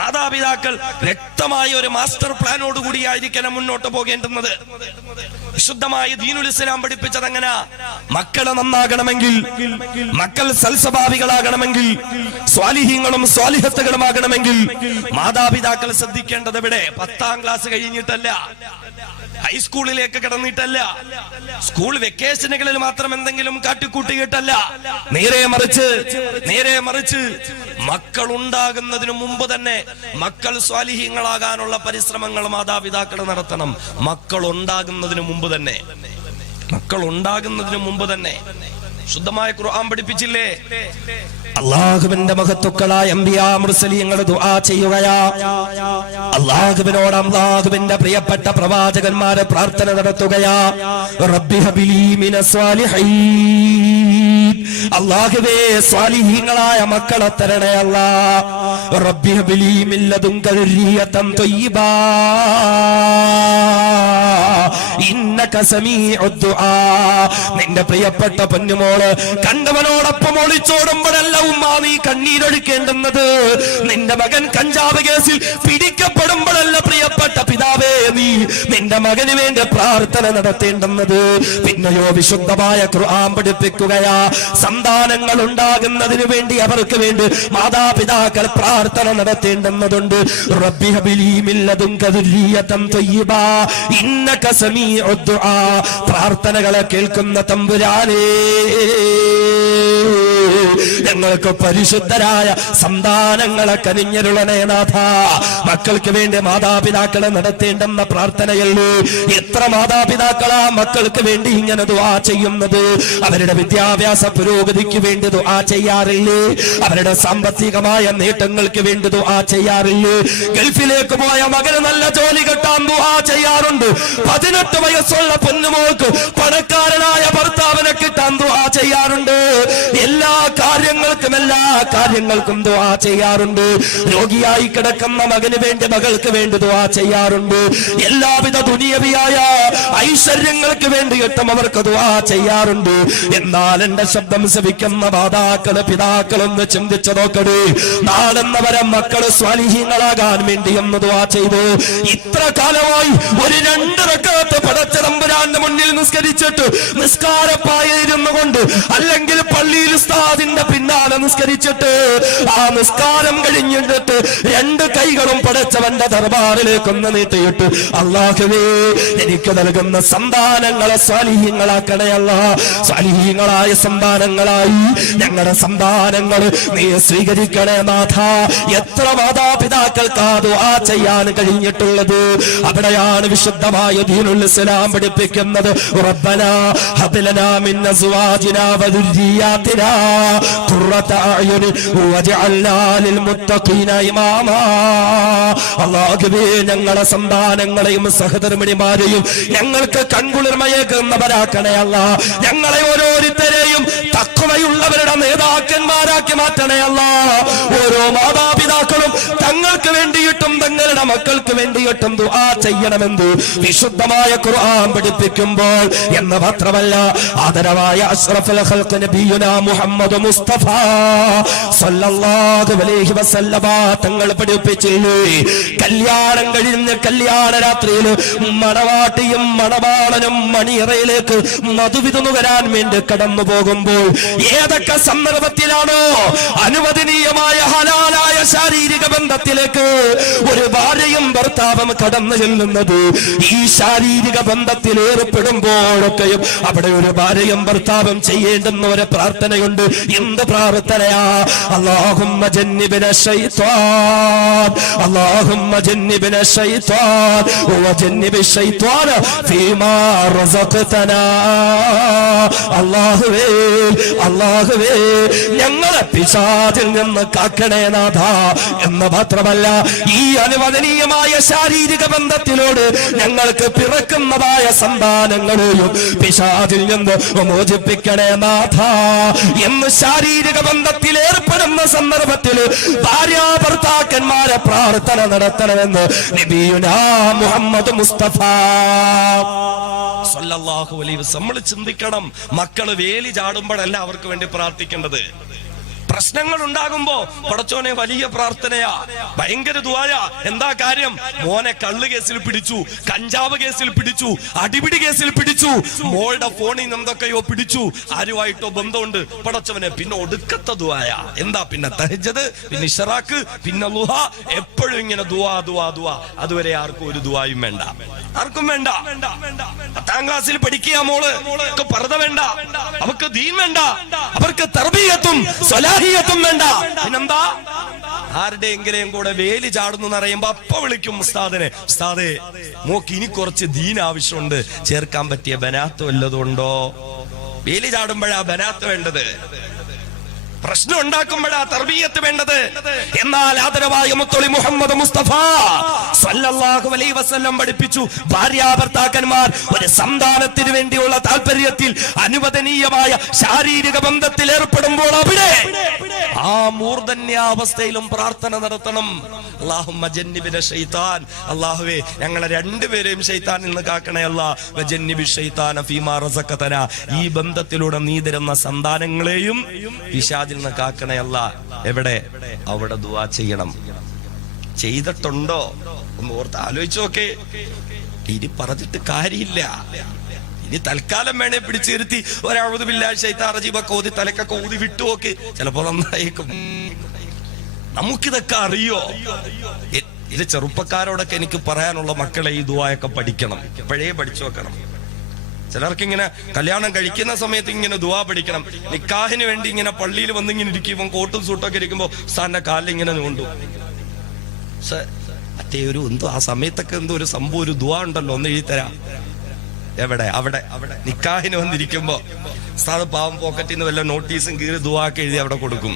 മാതാപിതാക്കൾ വ്യക്തമായ ഒരു മാസ്റ്റർ പ്ലാനോട് കൂടിയായിരിക്കണം മുന്നോട്ട് പോകേണ്ടുന്നത്. വിശുദ്ധമായ ദീനുൽ ഇസ്ലാം പഠിപ്പിച്ചത് എങ്ങനെ? മക്കളെ നന്നാകണമെങ്കിൽ, മക്കൾ സൽസ്വഭാവികളാകണമെങ്കിൽ, സ്വാലിഹീങ്ങളും സ്വാലിഹത്തുകളുമാകണമെങ്കിൽ മാതാപിതാക്കൾ ശ്രദ്ധിക്കേണ്ടത് എവിടെ? 10ാം ക്ലാസ് കഴിഞ്ഞിട്ടല്ല, ഹൈസ്കൂളിലേക്ക് കടന്നിട്ടല്ല, സ്കൂൾ വെക്കേഷനുകളിൽ മാത്രം എന്തെങ്കിലും കാട്ടിക്കൂട്ടിയിട്ടല്ല. നേരെ മറിച്ച് മക്കൾ ഉണ്ടാകുന്നതിന് മുമ്പ് തന്നെ മക്കൾ സ്വാലിഹീങ്ങളാകാനുള്ള പരിശ്രമങ്ങൾ മാതാപിതാക്കൾ നടത്തണം. മക്കൾ ഉണ്ടാകുന്നതിന് മുമ്പ് തന്നെ ശുദ്ധമായ ഖുർആൻ പഠിപ്പിച്ചില്ലേ? അള്ളാഹുവിന്റെ മഹത്തുക്കളായ അംബിയാ മുർസലീങ്ങൾ ദുആ ചെയ്യുകയാ. അള്ളാഹുവിനോട് അള്ളാഹുവിന്റെ പ്രിയപ്പെട്ട പ്രവാചകന്മാരെ പ്രാർത്ഥന നടത്തുകയാ. റബ്ബി ഹബിലി മിനസ് സ്വാലിഹീൻ, അള്ളാഹുവേ സ്വാലിഹീങ്ങളായ മക്കളെ തരണേ അല്ലാ. റബ്ബി ഹബിലി മിൻ ലദുൻക ദുർരിയതൻ ത്വയ്യിബാ ഇന്നക സമീഉദ് ദുആ. നിന്റെ പ്രിയപ്പെട്ട പൊന്നുമോള് കണ്ടവനോടൊപ്പം ഒളിച്ചോടുമ്പോഴല്ല ഉമ്മ നീ കണ്ണീരൊഴുക്കേണ്ടുന്നത്. നിന്റെ മകൻ കഞ്ചാവ് കേസിൽ പിടിക്കപ്പെടുമ്പോഴല്ല പ്രിയപ്പെട്ട പിതാവേ നീ നിന്റെ മകന് വേണ്ടി പ്രാർത്ഥന നടത്തേണ്ടുന്നത്. പിന്നെയോ വിശുദ്ധമായ ഖുർആൻ പഠിപ്പിക്കുകയാ. സന്താനങ്ങൾ ഉണ്ടാകുന്നതിന് വേണ്ടി അവർക്ക് വേണ്ടി മാതാപിതാക്കൾ പ്രാർത്ഥന നടത്തേണ്ടുന്നതുണ്ട്. റബ്ബി ഹബിലി മിൻ ലദുൻക ദുർരിയതൻ ത്വയ്യിബാ ഇന്നക സമീഉദ് ദുആ. പ്രാർത്ഥനകളെ കേൾക്കുന്ന തമ്പുരാനേ, ഞങ്ങൾക്ക് പരിശുദ്ധരായ സന്താനങ്ങളെ കനിഞ്ഞരുളണേ നാഥ. മക്കൾക്ക് വേണ്ടി മാതാപിതാക്കളെ നടത്തേണ്ടെന്ന പ്രാർത്ഥനയല്ലേ. എത്ര മാതാപിതാക്കളാ മക്കൾക്ക് വേണ്ടി ഇങ്ങനെ ദുആ ചെയ്യുന്നത്? അവരുടെ വിദ്യാഭ്യാസ പുരോഗതിക്ക് വേണ്ടി ദുആ ചെയ്യാറില്ലേ? അവരുടെ സാമ്പത്തികമായ നേട്ടങ്ങൾക്ക് വേണ്ടി ദുആ ചെയ്യാറില്ലേ? ഗൾഫിലേക്ക് പോയ മകന് നല്ല ജോലി കിട്ടാൻ ദുആ ചെയ്യാറുണ്ട്. 18 വയസ്സുള്ള പൊന്നുമോൾക്ക് പണക്കാരനായ ഭർത്താവിനെ കിട്ടാൻ ദുആ ചെയ്യാറുണ്ട്. എല്ലാ കാര്യങ്ങൾക്കും ദുആ ചെയ്യാറുണ്ട്. രോഗിയായി കിടക്കുന്ന മകന് വേണ്ടി, മകൾക്ക് വേണ്ടി ദുആ ചെയ്യാറുണ്ട്. എല്ലാവിധ ദുനിയവിയായ ഐശ്വര്യങ്ങൾക്ക് വേണ്ടിയിട്ടും അവർക്ക് ദുആ ചെയ്യാറുണ്ട്. എന്നാൽ എന്റെ ശബ്ദം ശ്രവിക്കുന്ന മാതാക്കള്, പിതാക്കളൊന്ന് ചിന്തിച്ചു നോക്കടേ. നാളെന്നവരെ മക്കള് സ്വാലിഹീങ്ങളാകാൻ വേണ്ടി ഒന്ന് ദുആ ചെയ്തു. ഇത്ര കാലമായി ഒരു 2 റക്അത്ത് പടച്ച തമ്പുരാന്റെ മുന്നിൽ നിസ്കരിച്ചിട്ട് നിസ്കാരപ്പായിരുന്നു കൊണ്ട്, അല്ലെങ്കിൽ പള്ളിയിൽ ഉസ്താദിന്റെ പിന്നാലെ നിസ്കരിച്ചിട്ട് ആ നിസ്കാരം കഴിഞ്ഞിട്ട് 2 കൈകളും പടച്ചവന്റെ ദർബാറിലേക്കൊന്ന് നീട്ടിയിട്ട്, അല്ലാഹുവേ എനിക്ക് നൽകുന്ന സന്താനങ്ങളെ സ്വാലിഹീങ്ങളാക്കണേ അല്ലാ. സ്വാലിഹീങ്ങളായ സന്താനങ്ങളായി ഞങ്ങളുടെ സന്താനങ്ങൾ നീ സ്വീകരിക്കണേ നാഥ. എത്ര മാതാപിതാക്കൾക്ക് ആ ദുആ ചെയ്യാൻ കഴിഞ്ഞിട്ടുള്ളത്? അവിടെയാണ് വിശുദ്ധമായ ദീനുൽ ഇസ്ലാം പഠിപ്പിക്കുന്നത്. റബ്ബനാ ഹബ് ലനാ മിൻ അസ്വാജിനാ വദുർരിയാതിനാ ഖുർറത അഅ്യുൻ വജഅൽനാ ലിൽ മുത്തഖീന ഇമാമാ. അല്ലാഹുവേ ഞങ്ങളുടെ സന്താനങ്ങളെയും സഹധർമ്മിണിമാരെയും ഞങ്ങൾക്ക് കൺകുളിർമയേകുന്നവരാക്കണേ അല്ലാ. ഞങ്ങളെ ഓരോരുത്തരെയും തഖ്വയുള്ളവരുടെ നേതാക്കന്മാരാക്കി മാറ്റണേ അല്ലാ. ഓരോ മാതാപിതാക്കളും തങ്ങൾക്ക് വേണ്ടിയിട്ടും തങ്ങളുടെ മക്കൾക്ക് വേണ്ടിയിട്ടും ദുആ ചെയ്യണമെന്ന് വിശുദ്ധമായ ഖുർആൻ പഠിപ്പിക്കുമ്പോൾ എന്ന് മാത്രമല്ല, ആദരവായ അഷ്റഫുൽ ഖൽഖ് നബിയുനാ മുഹമ്മദ് മുസ്തഫ സല്ലല്ലാഹു അലൈഹി വസല്ലമ തങ്ങൾ പഠിപ്പിച്ചില്ലേ, കല്യാണം കഴിഞ്ഞ് കല്യാണ രാത്രിയിൽ മണവാട്ടിയും മണവാളനും മണിയറയിലേക്ക് മധുവിധുന്നു വരാൻ വേണ്ടി കടന്നു പോകുമ്പോൾ ഏതൊക്കെ സന്ദർഭത്തിലാണോ അനുവദനീയമായ ഹലാലായ ശാരീരിക ബന്ധത്തിലേക്ക് ഒരു ഭാര്യയും ഭർത്താവും കടന്നു ചെല്ലുന്നത്, ഈ ശാരീരിക ബന്ധത്തിൽ ഏർപ്പെടുമ്പോഴൊക്കെയും അവിടെ ഒരു ഭാര്യയും ഭർത്താവും ചെയ്യേണ്ടുന്ന ഒരു പ്രാർത്ഥനയുണ്ട്. എന്ത് പ്രാർത്ഥനയാ? പറയാ, അല്ലാഹുമ്മ ജന്നിബ്ന ശൈത്വാൻ, അല്ലാഹുമ്മ ജന്നിബ്ന ശൈത്വാൻ വജന്നിബ് ശൈത്വാന ഫീമാ റസഖ്തനാ. അല്ലാഹുവേ അല്ലാഹുവേ ഞങ്ങളെ പിശാചിൽ നിന്ന് കാക്കണേ നാഥ. എന്ന് മാത്രമല്ല, ഈ അനുവദനീയമായ ശാരീരിക ബന്ധത്തിലൂടെ ഞങ്ങൾക്ക് പിറക്കുന്നതായ സന്താനങ്ങളെയും പിശാചിൽ നിന്ന് മോചിപ്പിക്കണേ നാഥ എന്ന് ശാരീരിക ബന്ധത്തിൽ ഏർപ്പെടുന്ന സന്ദർഭത്തിൽ ഭാര്യാഭർത്താക്കന്മാരെ പ്രാർത്ഥന നടത്തണമെന്ന് നബിയുനാ മുഹമ്മദ് മുസ്തഫ സല്ലല്ലാഹു അലൈഹി വസല്ലം. നമ്മൾ ചിന്തിക്കണം, മക്കള് വേലി ചാടുമ്പോഴല്ല അവർക്ക് വേണ്ടി പ്രാർത്ഥിക്കേണ്ടത്. പ്രശ്നങ്ങൾ ഉണ്ടാകുമ്പോ പടച്ചോനെ വലിയ പ്രാർത്ഥനയാ, ഭയങ്കര ദുആയാ. എന്താ കാര്യം? മോനെ കള്ള് കേസിൽ പിടിച്ചു, കഞ്ചാവ് കേസിൽ പിടിച്ചു, അടിപിടി കേസിൽ പിടിച്ചു, മോളുടെ ഫോണിൽ എന്തൊക്കെയോ പിടിച്ചു, ആരുമായിട്ടോ ബന്ധമുണ്ട്. പടച്ചവനെ പിന്നെ ഒടുക്കത്തെ ദുആയാ. എന്താ? പിന്നെ തഹജ്ജുദ്, പിന്നെ ഇശ്റാഖ്, പിന്നെ ളുഹ. എപ്പോഴും ഇങ്ങനെ ദുആ ദുആ ദുആ. അതുവരെ ആർക്കും ഒരു ദുആയും വേണ്ട, ആർക്കും വേണ്ട. 10ാം ക്ലാസ്സിൽ പഠിക്കുക മോള്, അവർക്ക് പർദ വേണ്ട, അവർക്ക് ദീൻ വേണ്ട, അവർക്ക് തർബിയത്തും സ്വലാഹിയത്തും വേണ്ട. പിന്നെന്താ? ആരുടെയെങ്കിലും കൂടെ വേലി ചാടുന്നു എന്നറിയുമ്പോ അപ്പ വിളിക്കും ഉസ്താദിനെ, ഉസ്താദേ മോക്ക് ഇനി കുറച്ച് ദീൻ ആവശ്യമുണ്ട്, ചേർക്കാൻ പറ്റിയ ബനാത്ത് വല്ലതുണ്ടോ? വേലി ചാടുമ്പോഴാ ബനാത്ത് വേണ്ടത്, പ്രശ്നം ഉണ്ടാക്കുമ്പോഴാ തർബിയത്ത് വേണ്ടത്. എന്നാൽ ആദരവായ മുത്തൊളി മുഹമ്മദ് മുസ്തഫ സല്ലല്ലാഹു അലൈഹി വസല്ലം പഠിപ്പിച്ചു, ഭാര്യാഭർത്താക്കന്മാർ ഒരു സന്താനത്തിന് വേണ്ടിയുള്ള താല്പര്യത്തിൽ അനുവദനീയമായ ശാരീരിക ബന്ധത്തിൽ ഏർപ്പെടുമ്പോൾ അവിടെ ആ മൂർധന്യാവസ്ഥയിലും പ്രാർത്ഥന നടത്തണം. അല്ലാഹുമ്മ ജന്നിബ്ന ശൈത്താൻ, അല്ലാഹുവേ ഞങ്ങളെ രണ്ടുപേരെയും ശൈത്താനിൽ നിന്ന് കാക്കണേ അല്ലാ. വജന്നിബി ശൈത്താന ഫീമാ റസഖതനാ, ഈ ബന്ധത്തിലൂടെ നീ തരുന്ന സന്താനങ്ങളെയും പിശാചിൽ നിന്ന് കാക്കണേ അല്ലാ. എവിടെ? അവിടെ ദുആ ചെയ്യണം. ചെയ്തിട്ടുണ്ടോ ഒന്ന് ഓർത്ത് ആലോചിച്ചു നോക്കേ. ഇനി പറഞ്ഞിട്ട് കാര്യമില്ല. ഇനി തൽക്കാലം വേണേ പിടിച്ചിരുത്തി ഒരഅഊദു ബില്ലാഹി ശൈത്താനിർ റജീം ഓതി തലക്കൊക്കെ ഊതി വിട്ടുനോക്ക്, ചിലപ്പോ നന്നായേക്കും. നമുക്കിതൊക്കെ അറിയോ? ഇത് ചെറുപ്പക്കാരോടൊക്കെ എനിക്ക് പറയാനുള്ള, മക്കളെ ഈ ദുആയൊക്കെ പഠിക്കണം, ഇപ്പോഴേ പഠിച്ചു വെക്കണം. ചിലർക്ക് ഇങ്ങനെ കല്യാണം കഴിക്കുന്ന സമയത്ത് ഇങ്ങനെ ദുആ പഠിക്കണം. നിക്കാഹിന് വേണ്ടി ഇങ്ങനെ പള്ളിയിൽ വന്നിങ്ങനെ ഇരിക്കുമ്പോൾ കോട്ടും സൂട്ടൊക്കെ ഇരിക്കുമ്പോ ഉസ്താദിന്റെ കാലിൽ ഇങ്ങനെ നീണ്ടു. മറ്റേ ഒരു എന്തോ ആ സമയത്തൊക്കെ എന്തോ ഒരു സംഭവം, ഒരു ദുആ ഉണ്ടല്ലോ, ഒന്ന് എഴുതിത്തരാ. എവിടെ? അവിടെ നിക്കാഹിന് വന്നിരിക്കുമ്പോ ഉസ്താദ് പാവം പോക്കറ്റിൽ നിന്ന് വല്ല നോട്ടീസും കീറി ദുആ ഒക്കെ എഴുതി അവിടെ കൊടുക്കും.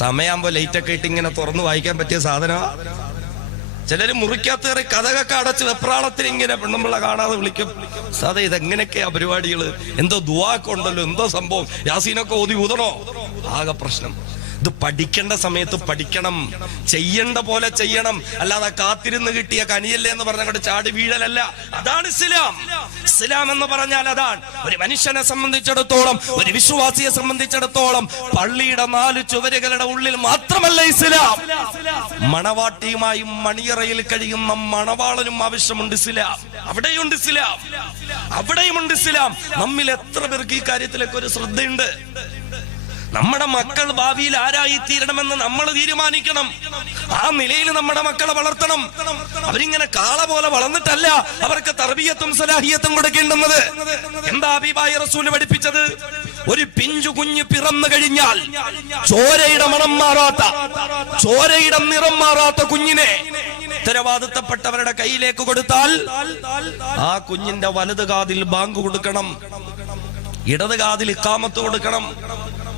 സമയമാകുമ്പോ ലൈറ്റൊക്കെ ഇട്ട് ഇങ്ങനെ തുറന്നു വായിക്കാൻ പറ്റിയ സാധനം. ചിലര് മുറിക്കകത്തേറി കഥകൊക്കെ അടച്ച് വെപ്രാളത്തിന് ഇങ്ങനെ പെണ്ണുമ്പിള്ള കാണാതെ വിളിക്കും. സാധേ ഇതെങ്ങനെയൊക്കെയാ പരിപാടികള്? എന്തോ ദുആക്കെ ഉണ്ടല്ലോ, എന്തോ സംഭവം, യാസീനൊക്കെ ഓതി ഊതണോ? ആകെ പ്രശ്നം. ഇത് പഠിക്കേണ്ട സമയത്ത് പഠിക്കണം, ചെയ്യേണ്ട പോലെ ചെയ്യണം. അല്ലാതെ കാത്തിരുന്ന് കിട്ടിയ കനിയല്ലേ എന്ന് പറഞ്ഞ ചാടി വീഴലല്ല. അതാണ് ഇസ്ലാം. ഇസ്ലാം എന്ന് പറഞ്ഞാൽ അതാണ്. ഒരു മനുഷ്യനെ സംബന്ധിച്ചിടത്തോളം, ഒരു വിശ്വാസിയെ സംബന്ധിച്ചിടത്തോളം പള്ളിയുടെ 4 ചുവരുകളുടെ ഉള്ളിൽ മാത്രമല്ല ഇസ്ലാം. മണവാട്ടിയുമായും മണിയറയിൽ കഴിയുന്ന മണവാളനും ആവശ്യമുണ്ട് ഇസ്ലാം. അവിടെയുണ്ട് ഇസ്ലാം, അവിടെയുമുണ്ട് ഇസ്ലാം. നമ്മിൽ എത്ര പേർക്ക് ഈ കാര്യത്തിലൊക്കെ ഒരു ശ്രദ്ധയുണ്ട്? നമ്മുടെ മക്കൾ ഭാവിയിൽ ആരായി തീരണമെന്ന് നമ്മൾ തീരുമാനിക്കണം. ആ നിലയിൽ നമ്മുടെ മക്കളെ വളർത്തണം. അവരിങ്ങനെ കാള പോലെ വളർന്നിട്ടല്ല അവർക്ക് തർബിയത്തും സലാഹിയത്തും കൊടുക്കേണ്ടുന്നത്. എന്താ ഹബീബായ റസൂൽ പഠിപ്പിച്ചത്? ഒരു പിഞ്ചു കുഞ്ഞ് പിറന്നു കഴിഞ്ഞാൽ ചോരയുടെ മണം മാറാത്ത, ചോരയുടെ നിറം മാറാത്ത കുഞ്ഞിനെ ഉത്തരവാദിത്തപ്പെട്ടവരുടെ കയ്യിലേക്ക് കൊടുത്താൽ ആ കുഞ്ഞിന്റെ വലത് കാതിൽ ബാങ്ക് കൊടുക്കണം, ഇടത് കാതിൽ ഇഖാമത്ത് കൊടുക്കണം.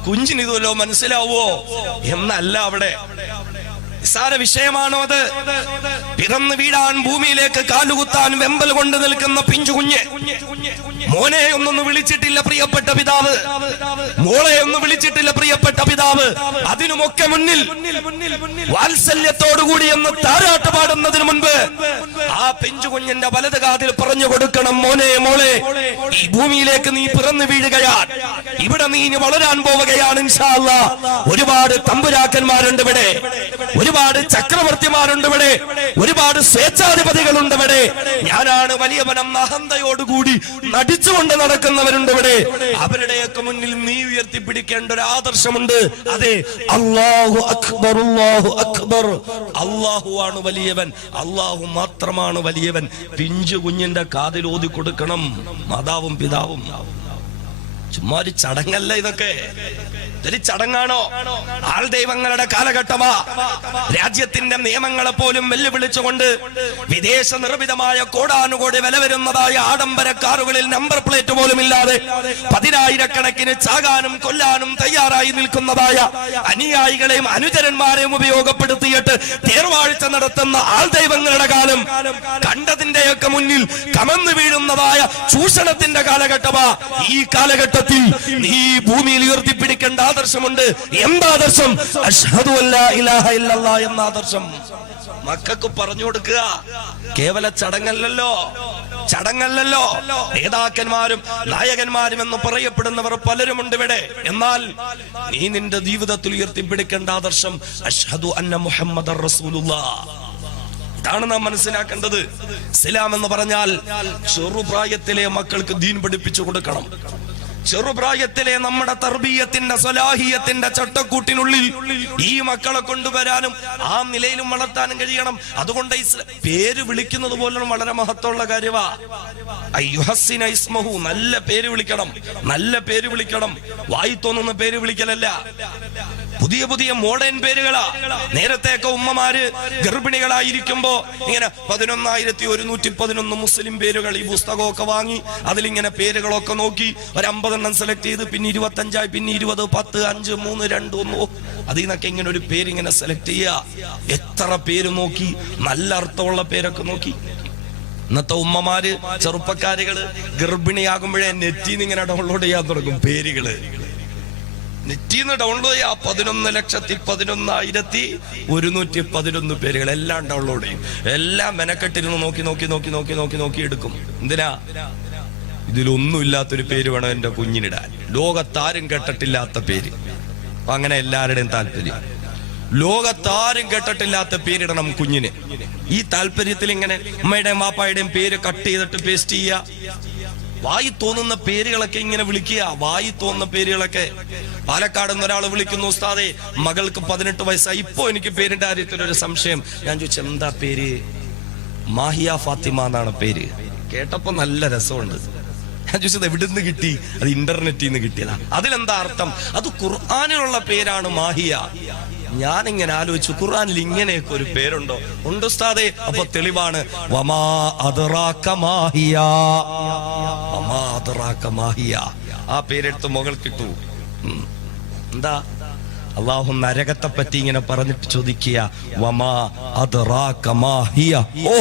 കുഞ്ഞിന് ഇതുവല്ലോ മനസ്സിലാവോ? എന്നല്ല അവിടെ. നിസ്സാര വിഷയമാണോ അത്? പിറന്നു വീഴാൻ, ഭൂമിയിലേക്ക് കാലുകുത്താൻ വെമ്പൽ കൊണ്ട് നിൽക്കുന്ന പിഞ്ചു കുഞ്ഞ്. മോനെ ഒന്നൊന്ന് വിളിച്ചിട്ടില്ല പ്രിയപ്പെട്ട പിതാവ്, മോളെ ഒന്ന് വിളിച്ചിട്ടില്ല പ്രിയപ്പെട്ട പിതാവ്. അതിനുമൊക്കെ മുന്നിൽ വാത്സല്യത്തോടുകൂടി എന്ന് താരാട്ട് പാടുന്നതിന് മുൻപ് ആ പിഞ്ചു കുഞ്ഞിന്റെ വലത് കാതിൽ പറഞ്ഞു കൊടുക്കണം, മോനെ മോളെ, ഈ ഭൂമിയിലേക്ക് നീ പിറന്നു വീഴുകയാണ്, ഇവിടെ നീ ഇനി വളരാൻ പോവുകയാണ് ഇൻഷാ അല്ലാഹ്. ഒരുപാട് തമ്പുരാക്കന്മാരുണ്ട് ഇവിടെ, ഒരുപാട് ചക്രവർത്തിമാരുണ്ട് ഇവിടെ, ഒരുപാട് സ്വേച്ഛാധിപതികളുണ്ട് ഇവിടെ. ഞാനാണ് വലിയവനെന്ന അഹന്തയോടുകൂടി നടിച്ചുകൊണ്ട് നടക്കുന്നവരുണ്ട് ഇവിടെ. അവരുടെയൊക്കെ മുന്നിൽ നീ ഉയർത്തിപ്പിടിക്കേണ്ട ഒരു ആദർശമുണ്ട്. അതെ, അല്ലാഹു അക്ബർ, അല്ലാഹു അക്ബർ. അല്ലാഹു ആണ് വലിയവൻ, അല്ലാഹു മാത്രമാണ് വലിയവൻ. പിഞ്ചു കുഞ്ഞിന്റെ കാതിൽ ഓതി കൊടുക്കണം മാതാവും പിതാവും. ചുമ്മാ ഒരു ചടങ്ങല്ല ഇതൊക്കെ. ഇതൊരു ചടങ്ങാണോ? ആൾ ദൈവങ്ങളുടെ കാലഘട്ടമാ. രാജ്യത്തിന്റെ നിയമങ്ങളെ പോലും വെല്ലുവിളിച്ചുകൊണ്ട് വിദേശ നിർമ്മിതമായ കോടാനുകോടി വില വരുന്നതായ ആഡംബര കാറുകളിൽ നമ്പർ പ്ലേറ്റ് പോലും ഇല്ലാതെ 10,000-കണക്കിന് ചാകാനും കൊല്ലാനും തയ്യാറായി നിൽക്കുന്നതായ അനുയായികളെയും അനുചരന്മാരെയും ഉപയോഗപ്പെടുത്തിയിട്ട് തേർവാഴ്ച നടത്തുന്ന ആൾ ദൈവങ്ങളുടെ കാലം കണ്ടതിന്റെയൊക്കെ മുന്നിൽ കമന്നു വീഴുന്നതായ ചൂഷണത്തിന്റെ കാലഘട്ടമാ. ഈ കാലഘട്ടത്തിൽ നീ ഭൂമിയിൽ ഉയർത്തിപ്പിടിക്കേണ്ട ആദർശമുണ്ട്. എന്താദർശം? അശ്ഹദു അല്ലാ ഇലാഹ ഇല്ലല്ലാഹ് എന്ന ആദർശം മക്കൾക്ക് പറഞ്ഞു കൊടുക്കുക. കേവല ചടങ്ങല്ലല്ലോ. നേതാക്കന്മാരും നായകന്മാരും എന്ന് പറയപ്പെടുന്നവർ പലരുമുണ്ട് ഇവിടെ. എന്നാൽ നീ നിന്റെ ജീവിതത്തിൽ ഉയർത്തിപ്പിടിക്കേണ്ട ആദർശം അശ്ഹദു അന്ന മുഹമ്മദർ റസൂലുള്ളാഹ്. ഇതാണ് നാം മനസ്സിലാക്കേണ്ടത്. ഇസ്ലാം എന്ന് പറഞ്ഞാൽ ചെറുപ്രായത്തിലെ മക്കൾക്ക് ദീൻ പഠിപ്പിച്ചു കൊടുക്കണം. ചെറുപ്രായത്തിലെ നമ്മുടെ തർബീയത്തിന്റെ സ്വലാഹിയത്തിന്റെ ചട്ടക്കൂട്ടിനുള്ളിൽ ഈ മക്കളെ കൊണ്ടുവരാനും ആ നിലയിലും വളർത്താനും കഴിയണം. അതുകൊണ്ട് പേര് വിളിക്കുന്നത് പോലും വളരെ മഹത്വമുള്ള കാര്യമാ. അയ്യുഹസ്സിന ഇസ്മഹു, നല്ല പേര് വിളിക്കണം. വായി തോന്നുന്ന പേര് വിളിക്കലല്ല. പുതിയ പുതിയ മോഡേൺ പേരുകളാ. നേരത്തെയൊക്കെ ഉമ്മമാര് ഗർഭിണികളായിരിക്കുമ്പോ ഇങ്ങനെ 11,111 മുസ്ലിം പേരുകൾ ഈ പുസ്തകമൊക്കെ വാങ്ങി അതിലിങ്ങനെ പേരുകളൊക്കെ നോക്കി ഒരു 50 എണ്ണം സെലക്ട് ചെയ്ത് പിന്നെ 25, പിന്നെ 20, 10, 5, 3, 2, 1 അതിൽ നിന്നൊക്കെ ഇങ്ങനെ ഒരു പേരിങ്ങനെ സെലക്ട് ചെയ്യുക. എത്ര പേര് നോക്കി, നല്ല അർത്ഥമുള്ള പേരൊക്കെ നോക്കി. ഇന്നത്തെ ഉമ്മമാര് ചെറുപ്പക്കാരികള് ഗർഭിണിയാകുമ്പോഴേ നെറ്റിന്ന് ഇങ്ങനെ ഡൗൺലോഡ് ചെയ്യാൻ തുടങ്ങും പേരുകള്. നെറ്റിന്ന് ഡൗൺലോഡ് ചെയ്യാ 11,11,111 പേരുകൾ എല്ലാം ഡൗൺലോഡ് ചെയ്യും. എല്ലാം മെനക്കെട്ടിരുന്ന് നോക്കി എടുക്കും. എന്തിനാ? ഇതിലൊന്നുമില്ലാത്തൊരു പേര് വേണം എന്റെ കുഞ്ഞിനിടാൻ. ലോകത്താരും കേട്ടിട്ടില്ലാത്ത പേര്. അങ്ങനെ എല്ലാവരുടെയും താല്പര്യം ലോകത്താരും കേട്ടിട്ടില്ലാത്ത പേരിടണം കുഞ്ഞിന്. ഈ താല്പര്യത്തിൽ ഇങ്ങനെ അമ്മയുടെയും വാപ്പായുടെയും പേര് കട്ട് ചെയ്തിട്ട് പേസ്റ്റ് ചെയ്യുക. വായി തോന്നുന്ന പേരുകളൊക്കെ ഇങ്ങനെ വിളിക്കുക. വായി തോന്നുന്ന പേരുകളൊക്കെ. പാലക്കാട് നിന്ന് ഒരാൾ വിളിക്കുന്നു, ഉസ്താദേ മകൾക്ക് 18 വയസ്സായി. ഇപ്പോ എനിക്ക് പേരിന്റെ കാര്യത്തിൽ ഒരു സംശയം. ഞാൻ ചോദിച്ചു, എന്താ പേര്? മാഹിയ ഫാത്തിമ എന്നാണ് പേര്. കേട്ടപ്പോ നല്ല രസമുണ്ട്. ഞാൻ ചോദിച്ചത് എവിടുന്ന് കിട്ടി? അത് ഇന്റർനെറ്റിൽ നിന്ന് കിട്ടിയതാ. അതിലെന്താ അർത്ഥം? അത് ഖുർആനിലുള്ള പേരാണ് മാഹിയ. ഞാനിങ്ങനെ ആലോചിച്ചു, ഖുർആനിൽ ഇങ്ങനെയൊക്കെ ഒരു പേരുണ്ടോ? ഉണ്ട് ഉസ്താദേ. അപ്പൊ തെളിവാണ്. വമാ അദ്റാക മാഹിയ. വമാ അദ്റാക മാഹിയ. ആ പേരെടുത്ത് മുകൾ കിട്ടു. എന്താ? അല്ലാഹു നരകത്തെ പറ്റി ഇങ്ങനെ പറഞ്ഞിട്ട് ചോദിക്കുക, വമാ അദ്റാക മാഹിയ. ഓ,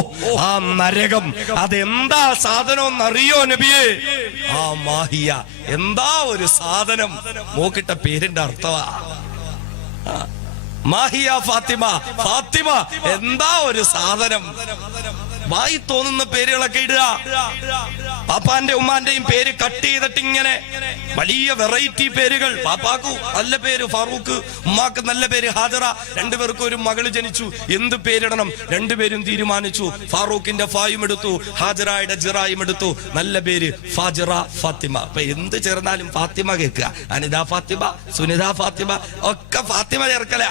ആ നരകം അതെന്താ സാധനം അറിയോ നബിയേ? ആ മാഹിയ എന്താ ഒരു സാധനം? നോക്കിട്ട പേരിന്റെ അർത്ഥമാ മാഹിയ ഫാത്തിമ. ഫാത്തിമ എന്താ ഒരു സാധനം? വായി തോന്നുന്ന പേരുകളൊക്കെ ഇടുക. പാപ്പാന്റെ ഉമ്മാന്റെയും പേര് കട്ട് ചെയ്തിട്ട് ഇങ്ങനെ വലിയ വെറൈറ്റി പേരുകൾ. പാപ്പാക്കു നല്ല പേര് ഫാറൂഖ്, ഉമ്മാക്ക് നല്ല പേര് ഹാജറ. രണ്ടുപേർക്കും ഒരു മകള് ജനിച്ചു. എന്ത് പേരിടണം? രണ്ടുപേരും തീരുമാനിച്ചു. ഫാറൂഖിന്റെ ഫായും എടുത്തു, ഹാജറയുടെ ജിറായും എടുത്തു. നല്ല പേര് ഫാജിറ ഫാത്തിമ. അപ്പൊ എന്ത് ചേർന്നാലും ഫാത്തിമ കേൾക്കുക. അനിത ഫാത്തിമ, സുനിത ഫാത്തിമ ഒക്കെ ഫാത്തിമ ചേർക്കല.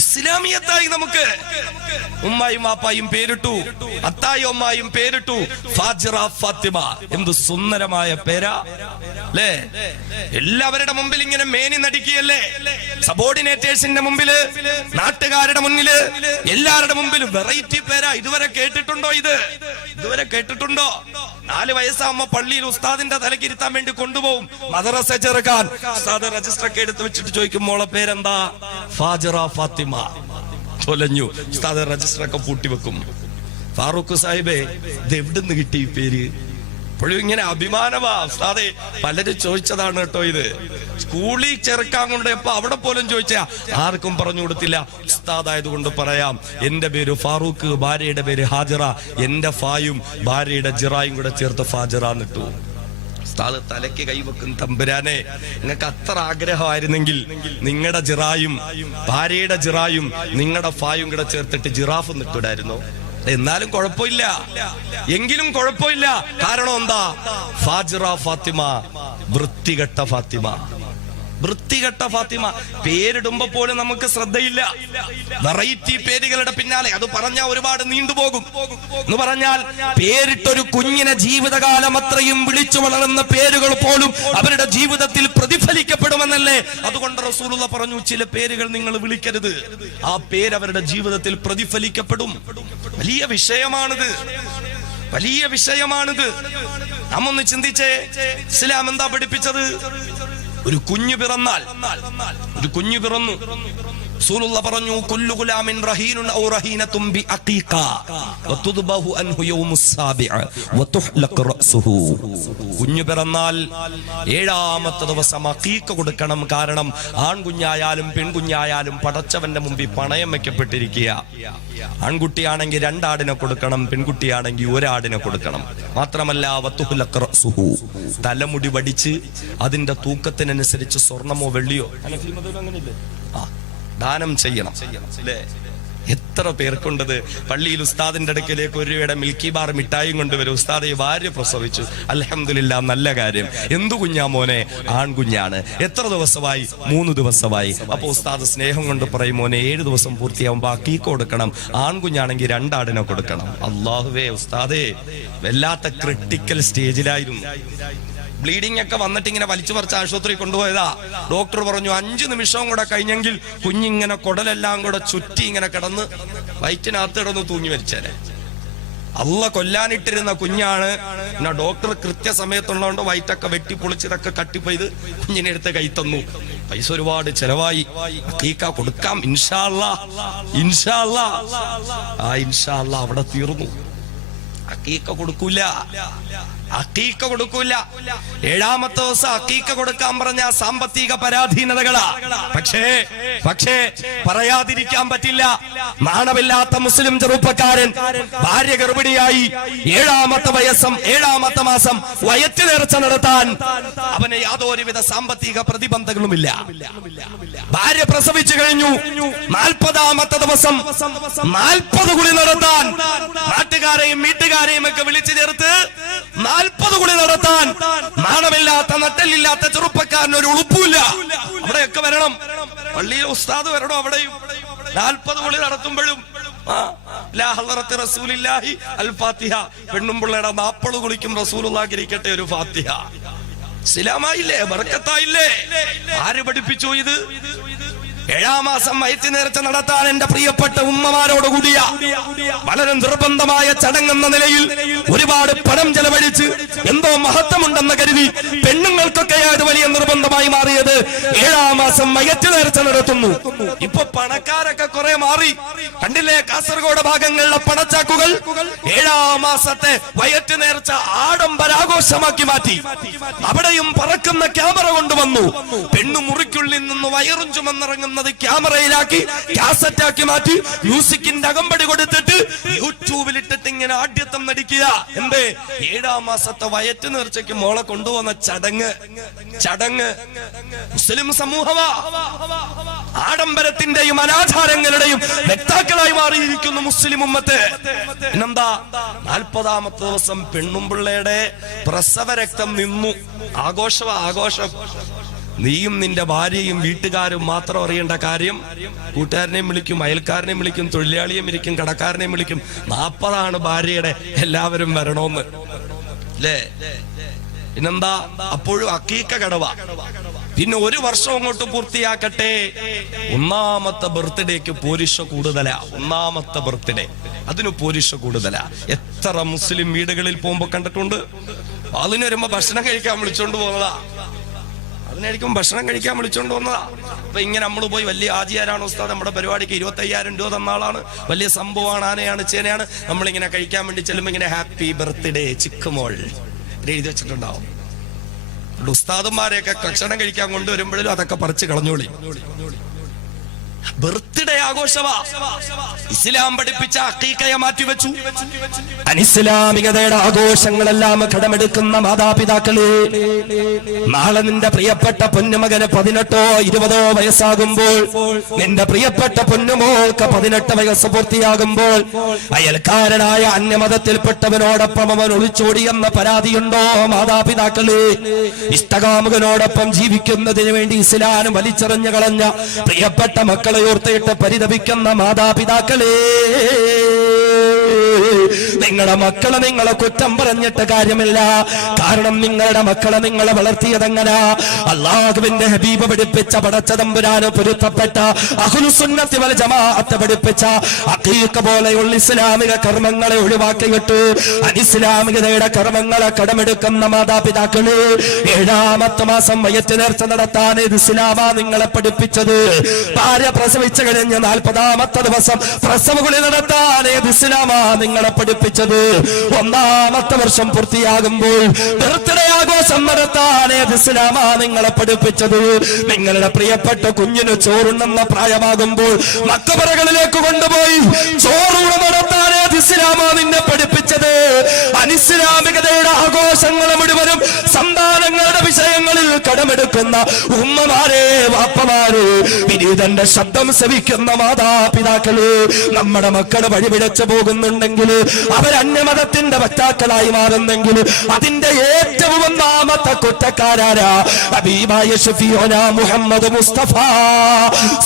ഇസ്ലാമിയത്തായി നമുക്ക്. ഉമ്മായും വാപ്പായും പേരിട്ടു, അത്തായും ഉമ്മായും പേരിട്ടു ഫാജിറ ഫാത്തിമ. എന്ത് സുന്ദരമായ പേരാ അല്ലേ? എല്ലാവരുടെ മുമ്പിൽ ഇങ്ങനെ മേനി നടിക്കുകയല്ലേ? സബോർഡിനേറ്റേഴ്സിന്റെ മുമ്പില്, നാട്ടുകാരുടെ മുന്നില്, എല്ലാവരുടെ മുമ്പിലും വെറൈറ്റി പേരാ. ഇതുവരെ കേട്ടിട്ടുണ്ടോ? ഇതുവരെ കേട്ടിട്ടുണ്ടോ? 4 വയസ്സാകുമ്പോ പള്ളിയിൽ ഉസ്താദിന്റെ തലക്കിരുത്താൻ വേണ്ടി കൊണ്ടുപോകും. മദ്രസ ചേർക്കാൻ ഉസ്താദ് രജിസ്റ്റർ ഒക്കെ എടുത്ത് വെച്ചിട്ട് ചോദിക്കും, മോളെ പേരെന്താ? ഫാജിറ ഫാത്തിമ. തൊലഞ്ഞു. ഉസ്താദ് രജിസ്റ്റർ ഒക്കെ പൂട്ടിവെക്കും. ഫാറൂഖ് സാഹിബേ, ഇത് എവിടുന്ന് കിട്ടി ഈ പേര്? ഇപ്പോഴും ഇങ്ങനെ അഭിമാനമാ ഉസ്താദേ. പലരും ചോദിച്ചതാണ് കേട്ടോ ഇത്. സ്കൂളിൽ ചേർക്കാൻ കൊണ്ടപ്പോ അവിടെ പോലും ചോദിച്ചാ ആർക്കും പറഞ്ഞു കൊടുത്തില്ല. ഉസ്താദായതുകൊണ്ട് പറയാം, എന്റെ പേര് ഫാറൂഖ്, ഭാര്യയുടെ പേര് ഹാജിറ. എന്റെ ഫായും ഭാര്യയുടെ ജിറായും കൂടെ ചേർത്ത് ഫാജിറ എന്നിട്ടു. ഉസ്താദ് തലയ്ക്ക് കൈവെക്കും, തമ്പുരാനെ നിങ്ങൾക്ക് അത്ര ആഗ്രഹമായിരുന്നെങ്കിൽ നിങ്ങളുടെ ജിറായും ഭാര്യയുടെ ജിറായും നിങ്ങളുടെ ഫായും കൂടെ ചേർത്തിട്ട് ജിറാഫ് നിട്ടിടായിരുന്നു. എന്നാലും കുഴപ്പമില്ല, എങ്കിലും കുഴപ്പമില്ല. കാരണം എന്താ? ഫാജിറ ഫാത്തിമ, വൃത്തികെട്ട ഫാത്തിമ. വൃത്തികെട്ട ഫാത്തിമ. പേരിടുമ്പോ പോലും നമുക്ക് ശ്രദ്ധയില്ല. വെറൈറ്റി പേരുകളുടെ പിന്നാലെ. അത് പറഞ്ഞാൽ ഒരുപാട് നീണ്ടുപോകും. എന്ന് പറഞ്ഞാൽ പേരിട്ടൊരു കുഞ്ഞിനെ ജീവിതകാലം അത്രയും വിളിച്ചു വളർന്ന പേരുകൾ പോലും അവരുടെ ജീവിതത്തിൽ പ്രതിഫലിക്കപ്പെടുമെന്നല്ലേ. അതുകൊണ്ട് റസൂലുള്ള പറഞ്ഞു, ചില പേരുകൾ നിങ്ങൾ വിളിക്കരുത്, ആ പേര് അവരുടെ ജീവിതത്തിൽ പ്രതിഫലിക്കപ്പെടും. വലിയ വിഷയമാണിത്, വലിയ വിഷയമാണിത്. നാം ഒന്ന് ചിന്തിച്ചേ, ഇസ്ലാം എന്താ പഠിപ്പിച്ചത്? ഒരു കുഞ്ഞു പിറന്നാൽ, ഒരു കുഞ്ഞു പിറന്നു, റസൂലുള്ള പറഞ്ഞു, കുല്ലു ഗുലാമിൻ റഹീനുൻ ഔ റഹീനത്തുൻ ബി അഖീഖ വതുദ്ബഹു അൻഹു യൗമുസ് സാബിഅ വതുഹ്ലഖ റഅസുഹു. കുഞ്ഞു പിറന്നാൽ 7ാമത്തെ ദിവസം അഖീഖ കൊടുക്കണം. കാരണം ആൺകുഞ്ഞായാലും പെൺകുഞ്ഞായാലും പടച്ചവന്റെ മുമ്പിൽ പണയം വെക്കപ്പെട്ടിരിക്കുക. ആൺകുട്ടിയാണെങ്കിൽ 2 ആടിനെ കൊടുക്കണം, പെൺകുട്ടിയാണെങ്കിൽ 1 ആടിനെ കൊടുക്കണം. മാത്രമല്ല വതുഹ്ലഖ റഅസുഹു, തലമുടി വടിച്ച് അതിന്റെ തൂക്കത്തിനനുസരിച്ച് സ്വർണമോ വെള്ളിയോ ദാനം ചെയ്യണം. അല്ലേ? എത്ര പേർക്കുണ്ടത്? പള്ളിയിൽ ഉസ്താദിന്റെ അടുക്കലേക്ക് 1 രൂപയുടെ മിൽക്കി ബാർ മിഠായും കൊണ്ടുവരും. ഉസ്താദ് ഭാര്യ പ്രസവിച്ചു, അൽഹംദുലില്ലാ, നല്ല കാര്യം. എന്തു കുഞ്ഞാ മോനെ? ആൺകുഞ്ഞാണ്. എത്ര ദിവസമായി? 3 ദിവസമായി. അപ്പൊ ഉസ്താദ് സ്നേഹം കൊണ്ട് പറയും, മോനെ 7 ദിവസം പൂർത്തിയാവുമ്പോ അഖീഖ കൊടുക്കണം, ആൺകുഞ്ഞാണെങ്കിൽ 2 ആടിനെ കൊടുക്കണം. അല്ലാഹുവേ, ഉസ്താദേ വല്ലാത്ത ക്രിട്ടിക്കൽ സ്റ്റേജിലായിരുന്നു. ബ്ലീഡിംഗ് ഒക്കെ വന്നിട്ട് ഇങ്ങനെ വലിച്ചു പറിച്ച് ആശുപത്രി കൊണ്ടുപോയതാ. ഡോക്ടർ പറഞ്ഞു 5 നിമിഷവും കൂടെ കഴിഞ്ഞെങ്കിൽ കുഞ്ഞിങ്ങനെ കുടലെല്ലാം കൂടെ ചുറ്റി ഇങ്ങനെ കിടന്ന് വയറ്റിനകത്ത് കിടന്ന് തൂങ്ങി മരിച്ചേനെ. അള്ള കൊല്ലാനിട്ടിരുന്ന കുഞ്ഞാണ്. എന്നാ ഡോക്ടർ കൃത്യസമയത്തുള്ളതുകൊണ്ട് വയറ്റൊക്കെ വെട്ടിപ്പൊളിച്ചതൊക്കെ കട്ടിപ്പോയത് കുഞ്ഞിനെ എടുത്ത് കൈ തന്നു. പൈസ ഒരുപാട് ചെലവായി. അഖീഖ കൊടുക്കാം ഇൻഷാ അല്ലാഹ്, ഇൻഷാ അല്ലാഹ്. ആ ഇൻഷാ അല്ലാഹ് അവിടെ തീർന്നു. അഖീഖ കൊടുക്കൂല, അഖീഖ കൊടുക്കൂല. 7ാമത്തെ ദിവസം അഖീഖ കൊടുക്കാൻ പറഞ്ഞ സാമ്പത്തിക പരാധീനതകളാ. പക്ഷേ പറയാതിരിക്കാൻ പറ്റില്ല. നാണമില്ലാത്ത മുസ്ലിം ചെറുപ്പക്കാരൻ ഭാര്യ ഗർഭിണിയായി 7ാമത്തെ മാസം വയറ്റ് നേർച്ച നടത്താൻ അവന് യാതൊരുവിധ സാമ്പത്തിക പ്രതിബന്ധങ്ങളുമില്ല. ഭാര്യ പ്രസവിച്ചു കഴിഞ്ഞു. 40ാമത്തെ ദിവസം 40 കുളി നടത്താൻ നാട്ടുകാരെയും വീട്ടുകാരെയും ഒക്കെ വിളിച്ചു ചേർത്ത് 40 കുളി നടത്താൻ നാണമില്ലാത്ത നട്ടലില്ലാത്ത ചെറുപ്പക്കാരന് ഒരു ഉളുപ്പില്ല. അവിടെയൊക്കെ വരണം, പള്ളിയിൽ ഉസ്താദ് വരണം. അവിടെയും 40 കുളി നടത്തുമ്പോഴും പെണ്ണും പിള്ളയുടെ 40 കുളിക്കും റസൂലുള്ളാഹിരിക്കട്ടെ ഒരു ഫാത്തിഹ. ഇസ്ലാമായില്ലേ? ബർക്കത്തായില്ലേ? ആര് പഠിപ്പിച്ചു ഇത്? 7ാം മാസം വയറ്റ് നേർച്ച നടത്താൻ എന്റെ പ്രിയപ്പെട്ട ഉമ്മമാരോട് കൂടിയ വളരെ നിർബന്ധമായ ചടങ്ങെന്ന നിലയിൽ ഒരുപാട് പണം ചെലവഴിച്ച് എന്തോ മഹത്വമുണ്ടെന്ന് കരുതി പെണ്ണുങ്ങൾക്കൊക്കെ അത് വലിയ നിർബന്ധമായി മാറിയത് 7ാം മാസം വയറ്റ് നേർച്ച നടത്തുന്നു. ഇപ്പൊ പണക്കാരൊക്കെ കുറെ മാറി. കണ്ടില്ലേ കാസർഗോഡ് ഭാഗങ്ങളിലെ പണച്ചാക്കുകൾ 7ാം മാസത്തെ വയറ്റ് നേർച്ച ആഡംബരാഘോഷമാക്കി മാറ്റി. അവിടെയും പറക്കുന്ന ക്യാമറ കൊണ്ടുവന്നു. പെണ്ണു മുറിക്കുള്ളിൽ നിന്ന് വയറും ചുമന്നിറങ്ങുന്ന ക്യാമറയിലാക്കി കാസറ്റാക്കി മാറ്റി മ്യൂസിക്കിന്റെ അകമ്പടി കൊടുത്തിട്ട് യൂട്യൂബിലിട്ടിട്ട് ഇങ്ങനെ ആഢ്യത്വം നടിക്കുക. എന്തേ? 7ാം മാസത്തെ വയറ്റ് നേർച്ചയ്ക്ക് മോളെ കൊണ്ടുവന്ന ചടങ്ങ് മുസ്ലിം സമൂഹമാ. ആഡംബരത്തിന്റെയും അനാചാരങ്ങളുടെയും വ്യക്താക്കളായി മാറിയിരിക്കുന്നു മുസ്ലിം ഉമ്മത്ത്. പിന്നെന്താ? 40ാമത്തെ ദിവസം പെണ്ണും പിള്ളയുടെ പ്രസവ രക്തം നിന്നു. ആഘോഷം. നീയും നിന്റെ ഭാര്യയും വീട്ടുകാരും മാത്രം അറിയേണ്ട കാര്യം. കൂട്ടുകാരനെയും വിളിക്കും, അയൽക്കാരനെയും വിളിക്കും, തൊഴിലാളിയെയും വിളിക്കും, കടക്കാരനെയും വിളിക്കും. 40 ഭാര്യയുടെ, എല്ലാവരും വരണോന്ന് അല്ലേ? പിന്നെന്താ? അപ്പോഴും അഖീഖ കടവ. പിന്നെ 1 വർഷം അങ്ങോട്ട് പൂർത്തിയാക്കട്ടെ. 1ാമത്തെ ബർത്ത്ഡേക്ക് പോരിഷ കൂടുതലാ. 1ാമത്തെ ബർത്ത്ഡേ അതിന് പോരിഷ കൂടുതലാ. എത്ര മുസ്ലിം വീടുകളിൽ പോകുമ്പോ കണ്ടിട്ടുണ്ട്. അതിന് വരുമ്പോ ഭക്ഷണം കഴിക്കാൻ വിളിച്ചോണ്ട് പോകുന്നതാ. അതിനായിരിക്കും ഭക്ഷണം കഴിക്കാൻ വിളിച്ചോണ്ട് വന്നതാ. അപ്പൊ ഇങ്ങനെ നമ്മൾ പോയി വലിയ ആചാരാണ് ഉസ്താദ്, നമ്മുടെ പരിപാടിക്ക് 25,000 രൂപ തന്ന ആളാണ്, വലിയ സംഭവമാണ്, ആനയാണ് ചേനയാണ്. നമ്മളിങ്ങനെ കഴിക്കാൻ വേണ്ടി ചെല്ലുമ്പോ ഇങ്ങനെ ഹാപ്പി ബർത്ത്ഡേ ചിക്കുമോൾ എഴുതി വെച്ചിട്ടുണ്ടാവും. ഉസ്താദന്മാരെയൊക്കെ ഭക്ഷണം കഴിക്കാൻ കൊണ്ടുവരുമ്പോഴും അതൊക്കെ പറിച്ച് കളഞ്ഞോളി. ബർത്ത്ഡേ ആഘോഷവാ. ഇസ്ലാം പഠിപ്പിച്ച അഖീഖയെ മാറ്റിവെച്ചു. അനിസ്ലാമികതയുടെ ആഘോഷങ്ങളെല്ലാം കടമെടുക്കുന്ന മാതാപിതാക്കളെ, നാളെ നിന്റെ പ്രിയപ്പെട്ട പൊന്നുമകന് 18 20 വയസ്സാകുമ്പോൾ, നിന്റെ പ്രിയപ്പെട്ട പൊന്നുമോൾക്ക് 18 വയസ്സ് പൂർത്തിയാകുമ്പോൾ അയൽക്കാരനായ അന്യമതത്തിൽപ്പെട്ടവനോടൊപ്പം അവൻ ഒളിച്ചോടിയെന്ന പരാതിയുണ്ടോ മാതാപിതാക്കളെ? ഇഷ്ടകാമുകനോടൊപ്പം ജീവിക്കുന്നതിന് വേണ്ടി ഇസ്ലാം വലിച്ചെറിഞ്ഞു കളഞ്ഞ പ്രിയപ്പെട്ട മക്കളെ ഓർത്തിട്ട് പരിതപിക്കുന്ന മാതാപിതാക്കളെ, നിങ്ങളുടെ മക്കളെ നിങ്ങളെ കുറ്റം പറഞ്ഞിട്ട് കാര്യമില്ല. കാരണം നിങ്ങളുടെ മക്കളെ നിങ്ങളെ വളർത്തിയതെങ്ങനെ? അല്ലാഹുവിന്റെ ഹബീബ് പഠിപ്പിച്ച പടച്ചതമ്പുരാന് പൊരുത്തപ്പെട്ട അഹ്ലുസുന്നത്തി വൽ ജമാഅത്ത് പഠിപ്പിച്ച അഖീഖ പോലെയുള്ള ഇസ്ലാമിക കർമ്മങ്ങളെ ഒഴിവാക്കിയിട്ട് അനിസ്ലാമികതയുടെ കർമ്മങ്ങളെ കടമെടുക്കുന്ന മാതാപിതാക്കള്, 7ാമത്തെ മാസം വയറ്റ് നേർച്ച നടത്താൻ ഇസ്ലാമാ നിങ്ങളെ പഠിപ്പിച്ചത്. ഭാര്യ പ്രസവിച്ചു കഴിഞ്ഞ് 40ാമത്തെ ദിവസം പ്രസവകുളി നടത്താൻ ഇസ്ലാമാ നിങ്ങളെ പഠിപ്പിച്ചത്. 1ാമത്തെ വർഷം പൂർത്തിയാകുമ്പോൾ ബർത്ത്ഡേ ആഘോഷം നടത്താൻ ഇസ്ലാമാ നിങ്ങളെ പഠിപ്പിച്ചത്. നിങ്ങളുടെ പ്രിയപ്പെട്ട കുഞ്ഞിന് ചോറുണ്ടെന്ന പ്രായമാകുമ്പോൾ മക്കബറകളിലേക്ക് കൊണ്ടുപോയി ചോറൂണ നടത്താൻ ഇസ്ലാമാ നിന്നെ പഠിപ്പിച്ചത്. അനിസ്ലാമികതയുടെ ആഘോഷങ്ങൾ മുഴുവനും സന്താനങ്ങളുടെ വിഷയങ്ങളിൽ കടമെടുക്കുന്ന ഉമ്മമാരെ, വാപ്പമാരെ, വിനീതന്റെ ശബ്ദം ശ്രവിക്കുന്ന മാതാപിതാക്കള്, നമ്മുടെ മക്കള് വഴിപിഴച്ചു പോകുന്നുണ്ടെങ്കിൽ, അവരന്യമതത്തിന്റെ വക്താക്കളായി മാറുന്നെങ്കിൽ അതിന്റെ ഏറ്റവും ഒന്നാമത്തെ കുറ്റക്കാരാരാ? ഹബീബായ ശഫീഉനാ മുഹമ്മദ് മുസ്തഫ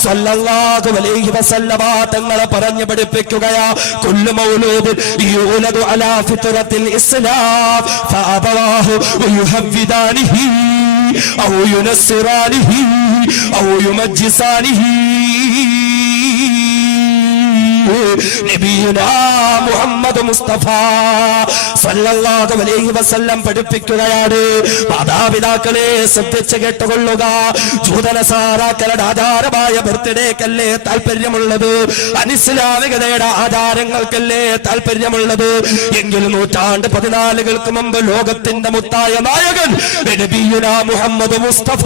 സ്വല്ലല്ലാഹു അലൈഹി വസല്ലമ തങ്ങളെ പറഞ്ഞു പഠിപ്പിക്കുകയാ, കുല്ലു മൗലൂദ് യൂലദു അലാ ഫിത്രത്തിൽ ഇസ്ലാം ഫഅബവാഹു യുഹവ്വിദാനിഹി ഔ യുനസ്സിറാനിഹി ഔ യുമജ്ജിസാനിഹി. നബിയുനാ മുഹമ്മദ് മുസ്തഫ സല്ലല്ലാഹു അലൈഹി വസല്ലം പഠിപ്പിക്കുകയാണ്, മാതാപിതാക്കളെ ശ്രദ്ധിച്ച് കേട്ടുകൊള്ളുക. ജൂതനസാറാക്കളുടെ ആചാരമായ ബർത്ത്ഡേക്കല്ലേ താല്പര്യമുള്ളത്? അനിസ്ലാമികതയുടെ ആചാരങ്ങൾക്കല്ലേ താല്പര്യമുള്ളത്? എങ്കിൽ 14 മുമ്പ് ലോകത്തിന്റെ മുത്തായ നായകൻ നബിയുനാ മുഹമ്മദ് മുസ്തഫ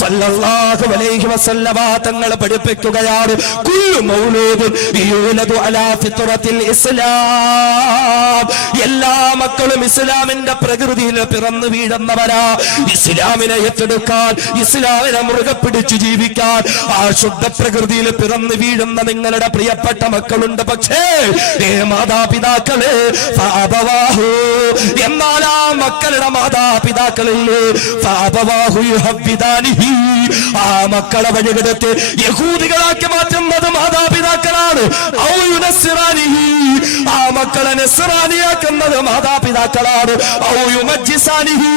സല്ലല്ലാഹു അലൈഹി വസല്ലമ തങ്ങൾ പഠിപ്പിക്കുകയാണ്, കുല്ലു മൗലൂദ് യൂലദു അലാ ഫിത്രത്തിൽ ഇസ്ലാം. എല്ലാ മക്കളും ഇസ്ലാമിന്റെ പ്രകൃതിയിൽ പിറന്നു വീഴുന്നവരാ. ഇസ്ലാമിനെ ഏറ്റെടുക്കാൻ, ഇസ്ലാമിനെ മുറുകെ പിടിച്ചു ജീവിക്കാൻ ആ ശുദ്ധ പ്രകൃതിയിൽ പിറന്നു വീഴുന്ന നിങ്ങളുടെ പ്രിയപ്പെട്ട മക്കളുണ്ട്. പക്ഷേ മാതാപിതാക്കള് ഫഅബവാഹു, എന്നാൽ ആ മക്കളുടെ മാതാപിതാക്കളിൽ ഫഅബവാഹു യുഹവ്വിദാനിഹി, ആ മക്കളെ വഴികെടുത്ത് യഹൂദികളാക്കി മാറ്റുന്നത് മാതാപിതാക്കളാണ്. ഔ യുനസ്സിറാനിഹി, ആ മക്കളെ നസ്റാനിയാക്കുന്നത് മാതാപിതാക്കളാണ്. ഔ യുമജ്ജിസാനിഹി,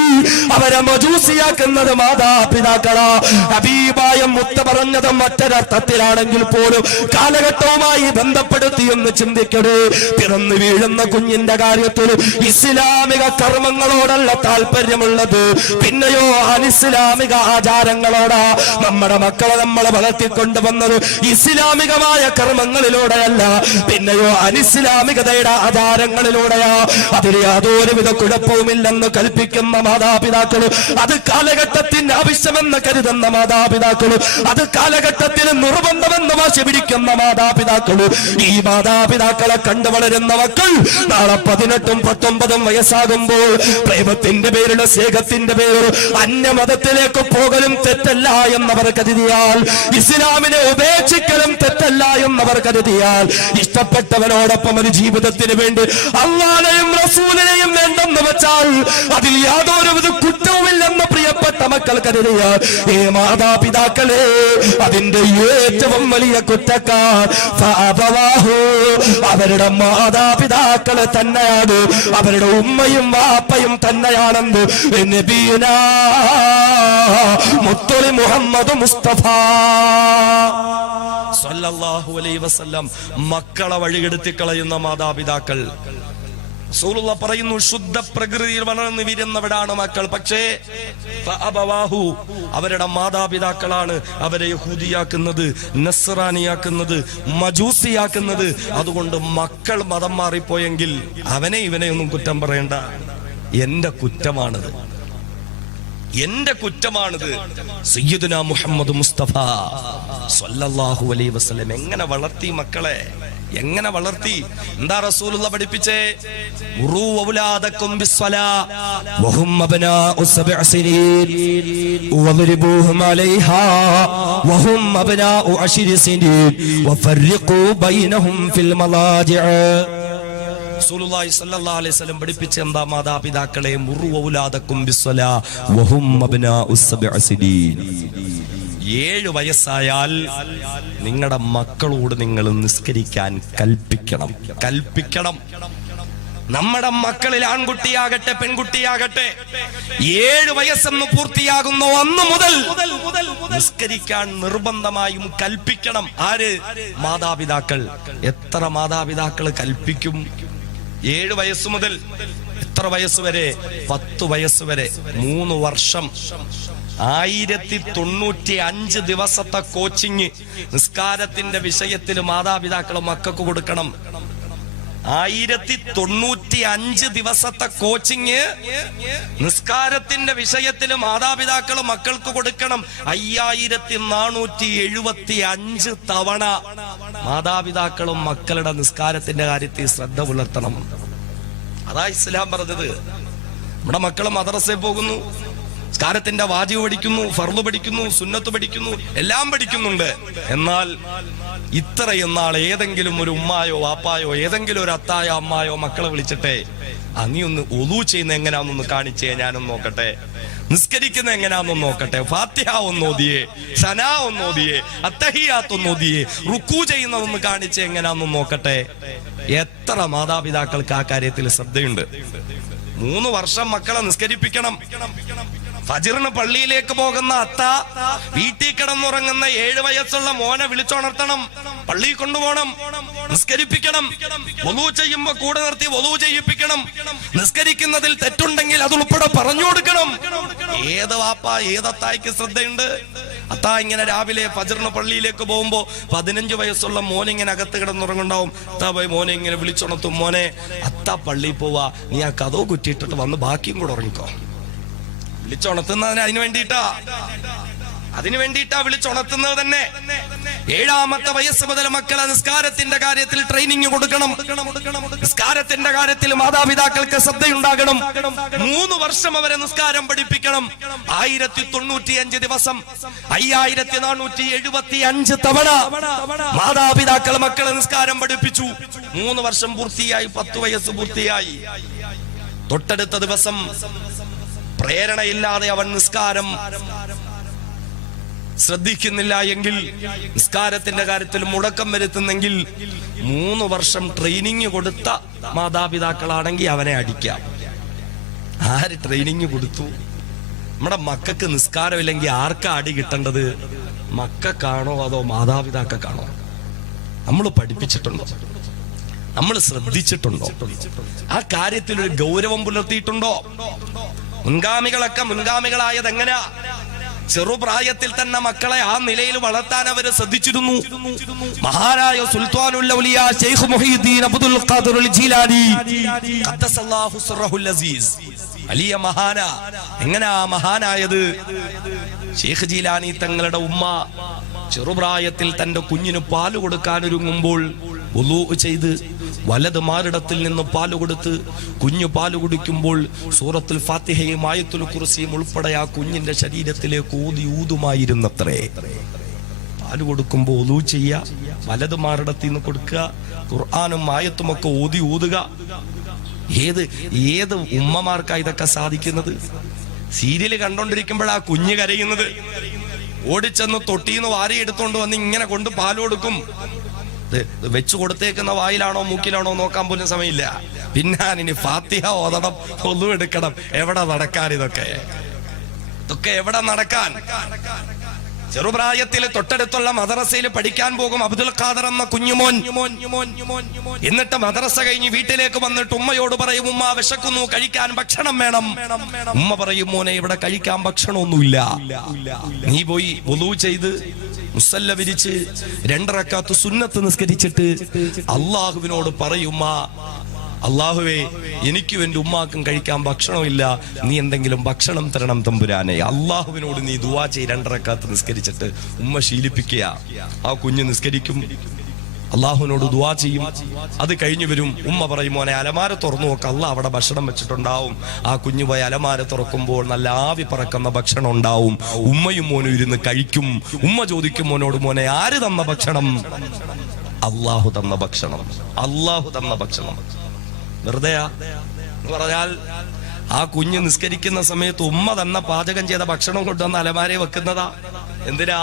അവരെ മജൂസിയാക്കുന്നത് മാതാപിതാക്കളാ. ഹബീബായ മുത്ത പറഞ്ഞത് മറ്റൊരർത്ഥത്തിലാണെങ്കിൽ പോലും കാലഘട്ടവുമായി ബന്ധപ്പെടുത്തി എന്ന് ചിന്തിക്കരുത്. പിറന്നു വീഴുന്ന കുഞ്ഞിന്റെ കാര്യത്തിൽ ഇസ്ലാമിക കർമ്മങ്ങളോടല്ല താല്പര്യമുള്ളത്, പിന്നെയോ അനിസ്ലാമിക ആചാരങ്ങളോടാ. നമ്മുടെ മക്കളെ നമ്മളെ വളർത്തിക്കൊണ്ടുവന്നത് ഇസ്ലാമികമായ കർമ്മങ്ങളിലൂടെയല്ല, പിന്നെയോ അനിസ്ലാമികതയുടെ ആചാരങ്ങളിലൂടെയാ. അതിൽ യാതൊരുവിധ കുഴപ്പവുമില്ലെന്ന് കൽപ്പിക്കുന്ന മാതാപിതാക്കള്, അത് കാലഘട്ടത്തിന്റെ ആവശ്യമെന്ന് കരുതുന്ന മാതാപിതാക്കള്, അത് കാലഘട്ടത്തിന് നിർബന്ധമെന്ന് വാശി പിടിക്കുന്ന മാതാപിതാക്കള്, ഈ മാതാപിതാക്കളെ കണ്ടു വളരുന്ന മക്കൾ നാളെ 18 19 വയസ്സാകുമ്പോൾ പ്രേമത്തിന്റെ പേരില്, സ്നേഹത്തിന്റെ പേരിൽ അന്യമതത്തിലേക്ക് പോകലും തെറ്റല്ല എന്നവർ കരുതിയാൽ, ഇസ്ലാമിനെ ഉപേക്ഷിക്കലും തെറ്റല്ല എന്നവർ കരുതിയാൽ, ഇഷ്ടപ്പെട്ടവനോടൊപ്പം ഒരു ജീവിതത്തിന് വേണ്ടി അല്ലാഹുവിനെയും റസൂലിനെയും വേണ്ടെന്ന് വെച്ചാൽ അതിൽ യാതൊരുവിധ കുറ്റവുമില്ലെന്ന് പ്രിയപ്പെട്ട മക്കൾ കരുതിയാൽ, ഈ മാതാപിതാക്കളെ അതിന്റെ ഏറ്റവും വലിയ കുറ്റക്കാർ ഫഅബവാഹു, അവരുടെ മാതാപിതാക്കളെ തന്നെയാണ്, അവരുടെ ഉമ്മയും വാപ്പയും തന്നെയാണെന്ന് നബിയുനാ മുത്തുൽ മുഹമ്മദ് മുസ്തഫ സല്ലല്ലാഹു അലൈഹി വസല്ലം മക്കളെ വഴികെടുത്തി കളയുന്ന മാതാപിതാക്കൾ. റസൂലുള്ളാ പറയുന്നു, ശുദ്ധ പ്രകൃതിയിൽ വളർന്നു വീരുന്നവരാണ് മക്കൾ. പക്ഷേ ഫഅബവാഹു, അവരുടെ മാതാപിതാക്കളാണ് അവരെ യഹൂദിയാക്കുന്നത്, നസ്റാനിയാക്കുന്നത്, മജൂസിയാക്കുന്നത്. അതുകൊണ്ട് മക്കൾ മതം മാറിപ്പോയെങ്കിൽ അവനെ ഇവനെ ഒന്നും കുറ്റം പറയണ്ട, എന്റെ കുറ്റമാണത്. എന്റെ കുറ്റമാണിത്. സയ്യിദുനാ മുഹമ്മദ് മുസ്തഫ സ്വല്ലല്ലാഹു അലൈഹി വസല്ലം എങ്ങനെ വളർത്തി മക്കളെ, എങ്ങനെ വളർത്തി? എന്താ റസൂലുള്ള പഠിപ്പിച്ചേ? മുറൂ ഔലാദക്കും ബിസ്സലാ വഹും അബ്നാഉ സബ്അ സിനീൻ വദ്രിബൂഹും അലൈഹാ വഹും അബ്നാഉ അശ്രി സിനീൻ വഫർഖൂ ബൈനഹും ഫിൽ മലാജിഅ. റസൂലുള്ളാഹി സ്വല്ലല്ലാഹു അലൈഹി വസല്ലം പഠിപ്പിച്ച എന്താ? മാതാപിതാക്കളെ മുറൂ ഔലാദക്കും ബിസ്സലാ വഹും അബ്നാഉ സബ്അ സിനീൻ. 7 വയസ്സായാൽ നിങ്ങളുടെ മക്കളോട് നിങ്ങൾ നിസ്കരിക്കാൻ കൽപ്പിക്കണം. നമ്മുടെ മക്കളിൽ ആൺകുട്ടിയാകട്ടെ പെൺകുട്ടിയാകട്ടെ 7 വയസ്സെന്ന് പൂർത്തിയാകുന്നു അന്ന് മുതൽ നിസ്കരിക്കാൻ നിർബന്ധമായും കൽപ്പിക്കണം. ആര്? മാതാപിതാക്കൾ. എത്ര മാതാപിതാക്കൾ കൽപ്പിക്കും? 7 വയസ്സ് മുതൽ എത്ര വയസ്സ് വരെ? 10 വയസ്സ് വരെ 3 വർഷം 1095 ദിവസത്തെ കോച്ചിങ് നിസ്കാരത്തിന്റെ വിഷയത്തിൽ മാതാപിതാക്കൾ മക്കൾക്ക് കൊടുക്കണം. 1095 ദിവസത്തെ കോച്ചിങ് നിസ്കാരത്തിന്റെ വിഷയത്തിൽ മാതാപിതാക്കൾ മക്കൾക്ക് കൊടുക്കണം. 5475 തവണ മാതാപിതാക്കളും മക്കളുടെ നിസ്കാരത്തിന്റെ കാര്യത്തിൽ ശ്രദ്ധ പുലർത്തണം. അതാ ഇസ്ലാം പറഞ്ഞത്. നമ്മുടെ മക്കൾ മദ്രസയിൽ പോകുന്നു, നിസ്കാരത്തിന്റെ വാജിബ് പഠിക്കുന്നു, ഫർള് പഠിക്കുന്നു, സുന്നത്ത് പഠിക്കുന്നു, എല്ലാം പഠിക്കുന്നുണ്ട്. എന്നാൽ ഇത്രയും നാൾ ഏതെങ്കിലും ഒരു ഉമ്മായോ വാപ്പായോ ഏതെങ്കിലും ഒരു അത്തായോ അമ്മായോ മക്കളെ വിളിച്ചിട്ടെ നീ ഒന്ന് ഒളു ചെയ്യുന്ന എങ്ങനെയാണെന്നൊന്ന് കാണിച്ചേ, ഞാനൊന്ന് നോക്കട്ടെ, നിസ്കരിക്കുന്ന എങ്ങനെയാണെന്ന് നോക്കട്ടെ, ഫാത്തിഹ ഒന്ന് ഓതിയേ, സനാ ഒന്ന് ഓതിയേ, അത്തഹിയാത്ത് ഒന്ന് ഓതിയേ, റുക്കൂ ചെയ്യുന്നതൊന്ന് കാണിച്ചേ, എങ്ങനെയാണെന്ന് നോക്കട്ടെ. എത്ര മാതാപിതാക്കൾക്ക് ആ കാര്യത്തിൽ ശ്രദ്ധയുണ്ട്? 3 വർഷം മക്കളെ നിസ്കരിപ്പിക്കണം. ഫജ്റിന് പള്ളിയിലേക്ക് പോകുന്ന അത്ത വീട്ടിൽ കിടന്നുറങ്ങുന്ന 7 വയസ്സുള്ള മോനെ വിളിച്ചുണർത്തണം, പള്ളിയിൽ കൊണ്ടുപോകണം, നിസ്കരിപ്പിക്കണം. വളൂ ചെയ്യുമ്പോ കൂടെ നിർത്തി വളൂ ചെയ്യിപ്പിക്കണം. നിസ്കരിക്കുന്നതിൽ തെറ്റുണ്ടെങ്കിൽ അതുൾപ്പെടെ പറഞ്ഞു കൊടുക്കണം. ഏത് വാപ്പ ഏതത്തായിക്ക് ശ്രദ്ധയുണ്ട്? അത്താ ഇങ്ങനെ രാവിലെ ഫജ്റിന് പള്ളിയിലേക്ക് പോകുമ്പോ 15 വയസ്സുള്ള മോനെ ഇങ്ങനെ അകത്ത് കിടന്നുറങ്ങുണ്ടാവും. അത്താ പോയി മോനെ ഇങ്ങനെ വിളിച്ചുണർത്തും, മോനെ അത്ത പള്ളിയിൽ പോവാ, നീ ആ കഥോ കുറ്റിയിട്ടിട്ട് വന്ന് ബാക്കിയും കൂടെ ഉറങ്ങിക്കോ. വിളിച്ചുണർത്തുന്നതിന് അതിനു വേണ്ടിയിട്ടാ വിളിച്ചുണർത്തുന്നത് തന്നെ. 7ാമത്തെ വയസ്സ് മുതൽ മക്കളെ നിസ്കാരത്തിന്റെ കാര്യത്തിൽ ട്രെയിനിങ് കൊടുക്കണം. നിസ്കാരത്തിന്റെ കാര്യത്തിൽ മാതാപിതാക്കൾക്ക് ശ്രദ്ധയുണ്ടാകണം. 3 വർഷം അവരെ നിസ്കാരം പഠിപ്പിക്കണം. 1095 ദിവസം 5475 തവണ മാതാപിതാക്കൾ മക്കളെ നിസ്കാരം പഠിപ്പിച്ചു. 3 വർഷം പൂർത്തിയായി, 10 വയസ്സ് പൂർത്തിയായി. തൊട്ടടുത്ത ദിവസം പ്രേരണയില്ലാതെ അവൻ നിസ്കാരം ശ്രദ്ധിക്കുന്നില്ല എങ്കിൽ, നിസ്കാരത്തിന്റെ കാര്യത്തിൽ മുടക്കം വരുത്തുന്നെങ്കിൽ 3 വർഷം ട്രെയിനിങ് കൊടുത്ത മാതാപിതാക്കളാണെങ്കിൽ അവനെ അടിക്കാം. ആര് ട്രെയിനിങ് കൊടുത്തു? നമ്മുടെ മക്കൾക്ക് നിസ്കാരമില്ലെങ്കിൽ ആർക്കാ അടി കിട്ടേണ്ടത്? മക്കൾക്കാണോ അതോ മാതാപിതാക്കൾക്കാണോ? നമ്മൾ പഠിപ്പിച്ചിട്ടുണ്ടോ? നമ്മൾ ശ്രദ്ധിച്ചിട്ടുണ്ടോ? ആ കാര്യത്തിൽ ഒരു ഗൗരവം പുലർത്തിയിട്ടുണ്ടോ? മുൻഗാമികളൊക്കെ മുൻഗാമികളായത് എങ്ങനെയാ? ചെറുപ്രായത്തിൽ തന്നെ മക്കളെ ആ നിലയിൽ വളർത്താൻ അവര് ശ്രദ്ധിച്ചിരുന്നു. മഹാനായ സുൽത്താനുൽ ഔലിയ ശൈഖ് മുഹീദ്ദീൻ അബ്ദുൽ ഖാദിർ അൽ ജീലാനി ഖദ്ദസല്ലാഹു സിർറഹുൽ അസീസ് വലിയ മഹാന. എങ്ങനാ മഹാനായത്? ശൈഖ് ജീലാനി തങ്ങളുടെ ഉമ്മ ചെറുപ്രായത്തിൽ തന്റെ കുഞ്ഞിന് പാല് കൊടുക്കാൻ ഒരുങ്ങുമ്പോൾ വുളൂ ചെയ്ത് വലത് മാറിടത്തിൽ നിന്ന് പാല് കൊടുത്ത് കുഞ്ഞു പാല് കുടിക്കുമ്പോൾ സൂറത്തുൽ ഫാത്തിഹയും ആയത്തുൽ കുർസിയും ഉൾപ്പെടെ ആ കുഞ്ഞിന്റെ ശരീരത്തിലേക്ക് ഊതുമായിരുന്നത്രേ. പാല് കൊടുക്കുമ്പോൾ വുളൂ ചെയ്യുക, വലത് മാറിടത്തിൽ നിന്ന് കൊടുക്കുക, ഖുർആനും ആയത്തും ഒക്കെ ഊതുക. ഏത് ഉമ്മമാർക്കാ ഇതൊക്കെ സാധിക്കുന്നത്? സീരിയല് കണ്ടോണ്ടിരിക്കുമ്പോഴാ കുഞ്ഞ് കരയുന്നത്. ഓടിച്ചെന്ന് തൊട്ടീന്ന് വാരി എടുത്തോണ്ട് വന്ന് ഇങ്ങനെ കൊണ്ട് പാല് കൊടുക്കും. വെച്ചു കൊടുത്തേക്കുന്ന വായിലാണോ മൂക്കിലാണോ നോക്കാൻ പോലും സമയമില്ല. പിന്നാനിനി ഫാത്തിഹ ഓതണം, ഒന്നും എടുക്കണം. എവിടെ നടക്കാൻ ഇതൊക്കെ എവിടെ നടക്കാൻ? ചെറുപ്രായത്തിൽ തൊട്ടടുത്തുള്ള മദ്രസയിൽ പഠിക്കാൻ പോകും അബ്ദുൽ ഖാദർ എന്ന കുഞ്ഞുമോൻ. എന്നിട്ട് മദ്രസ കഴിഞ്ഞ് വീട്ടിലേക്ക് വന്നിട്ട് ഉമ്മയോട് പറയും, ഉമ്മ വിശക്കുന്നു, കഴിക്കാൻ ഭക്ഷണം വേണം. ഉമ്മ പറയും, മോനെ ഇവിടെ കഴിക്കാൻ ഭക്ഷണമൊന്നുമില്ല, നീ പോയി വുളൂ ചെയ്ത് മുസല്ല വിരിച്ച് 2 റക്അത്ത് സുന്നത്ത് നിസ്കരിച്ചിട്ട് അള്ളാഹുവിനോട് പറയുമ്മ, അള്ളാഹുവേ എനിക്കും എന്റെ ഉമ്മാക്കും കഴിക്കാൻ ഭക്ഷണമില്ല, നീ എന്തെങ്കിലും ഭക്ഷണം തരണം തമ്പുരാനെ. അള്ളാഹുവിനോട് നീ ദുആ ചെയ്യ്. 2 റക്അത്ത് നിസ്കരിച്ചിട്ട് ഉമ്മ ശീലിപ്പിക്കുക. ആ കുഞ്ഞ് നിസ്കരിക്കും, അള്ളാഹുവിനോട് ദുആ ചെയ്യും. അത് കഴിഞ്ഞു വരും. ഉമ്മ പറയും, മോനെ അലമാര തുറന്നു നോക്ക്, അള്ളാഹ് അവിടെ ഭക്ഷണം വെച്ചിട്ടുണ്ടാവും. ആ കുഞ്ഞു പോയി അലമാര തുറക്കുമ്പോൾ നല്ല ആവി പറക്കുന്ന ഭക്ഷണം ഉണ്ടാവും. ഉമ്മയും മോനും ഇരുന്ന് കഴിക്കും. ഉമ്മ ചോദിക്കും മോനോട്, മോനെ ആര് തന്ന ഭക്ഷണം? അള്ളാഹു തന്ന ഭക്ഷണം. അള്ളാഹു തന്ന ഭക്ഷണം. വെറുതെയാ എന്ന് പറഞ്ഞാൽ ആ കുഞ്ഞ് നിസ്കരിക്കുന്ന സമയത്ത് ഉമ്മ തന്ന പാചകം ചെയ്ത ഭക്ഷണം കൊണ്ടുവന്ന് അലമാരയെ വെക്കുന്നതാ. എന്തിനാ?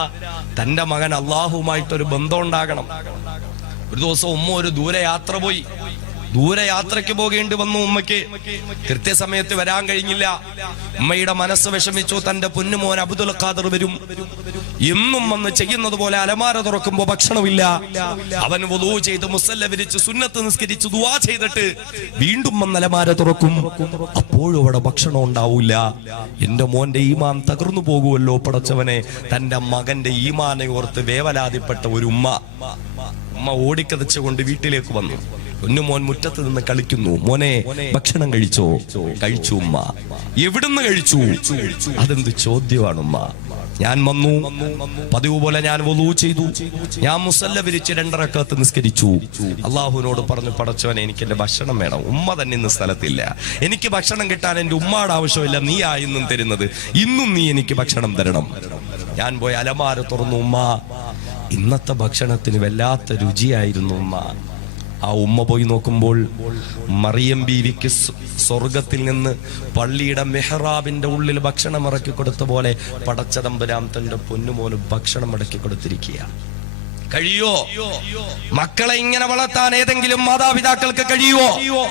തന്റെ മകൻ അള്ളാഹുമായിട്ടൊരു ബന്ധം ഉണ്ടാകണം. ഒരു ദിവസം ഉമ്മ ഒരു ദൂരയാത്ര പോയി. ദൂരയാത്രയ്ക്ക് പോകേണ്ടി വന്നു ഉമ്മയ്ക്ക്. കൃത്യസമയത്ത് വരാൻ കഴിഞ്ഞില്ല. ഉമ്മയുടെ മനസ്സ് വിഷമിച്ചു. തന്റെ പൊന്നുമോൻ അബ്ദുൽ ഖാദർ വരും. എന്നും വന്ന് ചെയ്യുന്നത് പോലെ അലമാര തുറക്കുമ്പോ ഭക്ഷണമില്ല. അവൻ വുളൂ ചെയ്ത് മുസല്ല വിരിച്ച് സുന്നത്ത് നിസ്കരിച്ച് ദുആ ചെയ്തിട്ട് വീണ്ടും വന്ന് അലമാര തുറക്കും. അപ്പോഴും അവിടെ ഭക്ഷണം ഉണ്ടാവൂല. എന്റെ മോന്റെ ഈമാൻ തകർന്നു പോകുമല്ലോ പടച്ചവനെ. തന്റെ മകന്റെ ഈമാനെ ഓർത്ത് വേവലാതിപ്പെട്ട ഒരു ഉമ്മ ഓടിക്കതച്ചുകൊണ്ട് വീട്ടിലേക്ക് വന്നു. കുഞ്ഞുമോൻ മുറ്റത്ത് നിന്ന് കളിക്കുന്നു. മോനെ ഭക്ഷണം കഴിച്ചോ? കഴിച്ചു ഉമ്മ. എവിടുന്ന് കഴിച്ചു? അതെന്ത് ചോദ്യമാണ് ഉമ്മ? ഞാൻ വന്നു, പതിവ് പോലെ ഞാൻ വുളൂ ചെയ്തു, ഞാൻ മുസല്ല വിരിച്ച് 2 റക്അത്ത് നിസ്കരിച്ചു. അള്ളാഹുവിനോട് പറഞ്ഞു, പടച്ചവനെ എനിക്ക് എന്റെ ഭക്ഷണം വേണം. ഉമ്മ തന്നെ ഇന്ന് സ്ഥലത്തില്ല. എനിക്ക് ഭക്ഷണം കിട്ടാൻ എന്റെ ഉമ്മയുടെ ആവശ്യമില്ല, നീ ഇന്നും തരുന്നത്. ഇന്നും നീ എനിക്ക് ഭക്ഷണം തരണം. ഞാൻ പോയി അലമാര തുറന്നു. ഉമ്മ ഇന്നത്തെ ഭക്ഷണത്തിന് വല്ലാത്ത രുചിയായിരുന്നു ഉമ്മ. ആ ഉമ്മ പോയി നോക്കുമ്പോൾ മറിയം ബീവിക്ക് സ്വർഗത്തിൽ നിന്ന് പള്ളിയുടെ മെഹ്റാബിന്റെ ഉള്ളിൽ ഭക്ഷണം ഇറക്കി കൊടുത്ത പോലെ പടച്ചതമ്പുരാൻ തന്റെ പൊന്നുമോന് ഭക്ഷണം ഇറക്കി കൊടുത്തിരിക്കുക. കഴിയോ? മക്കളെ ഇങ്ങനെ വളർത്താൻ ഏതെങ്കിലും മാതാപിതാക്കൾക്ക് കഴിയുവോ?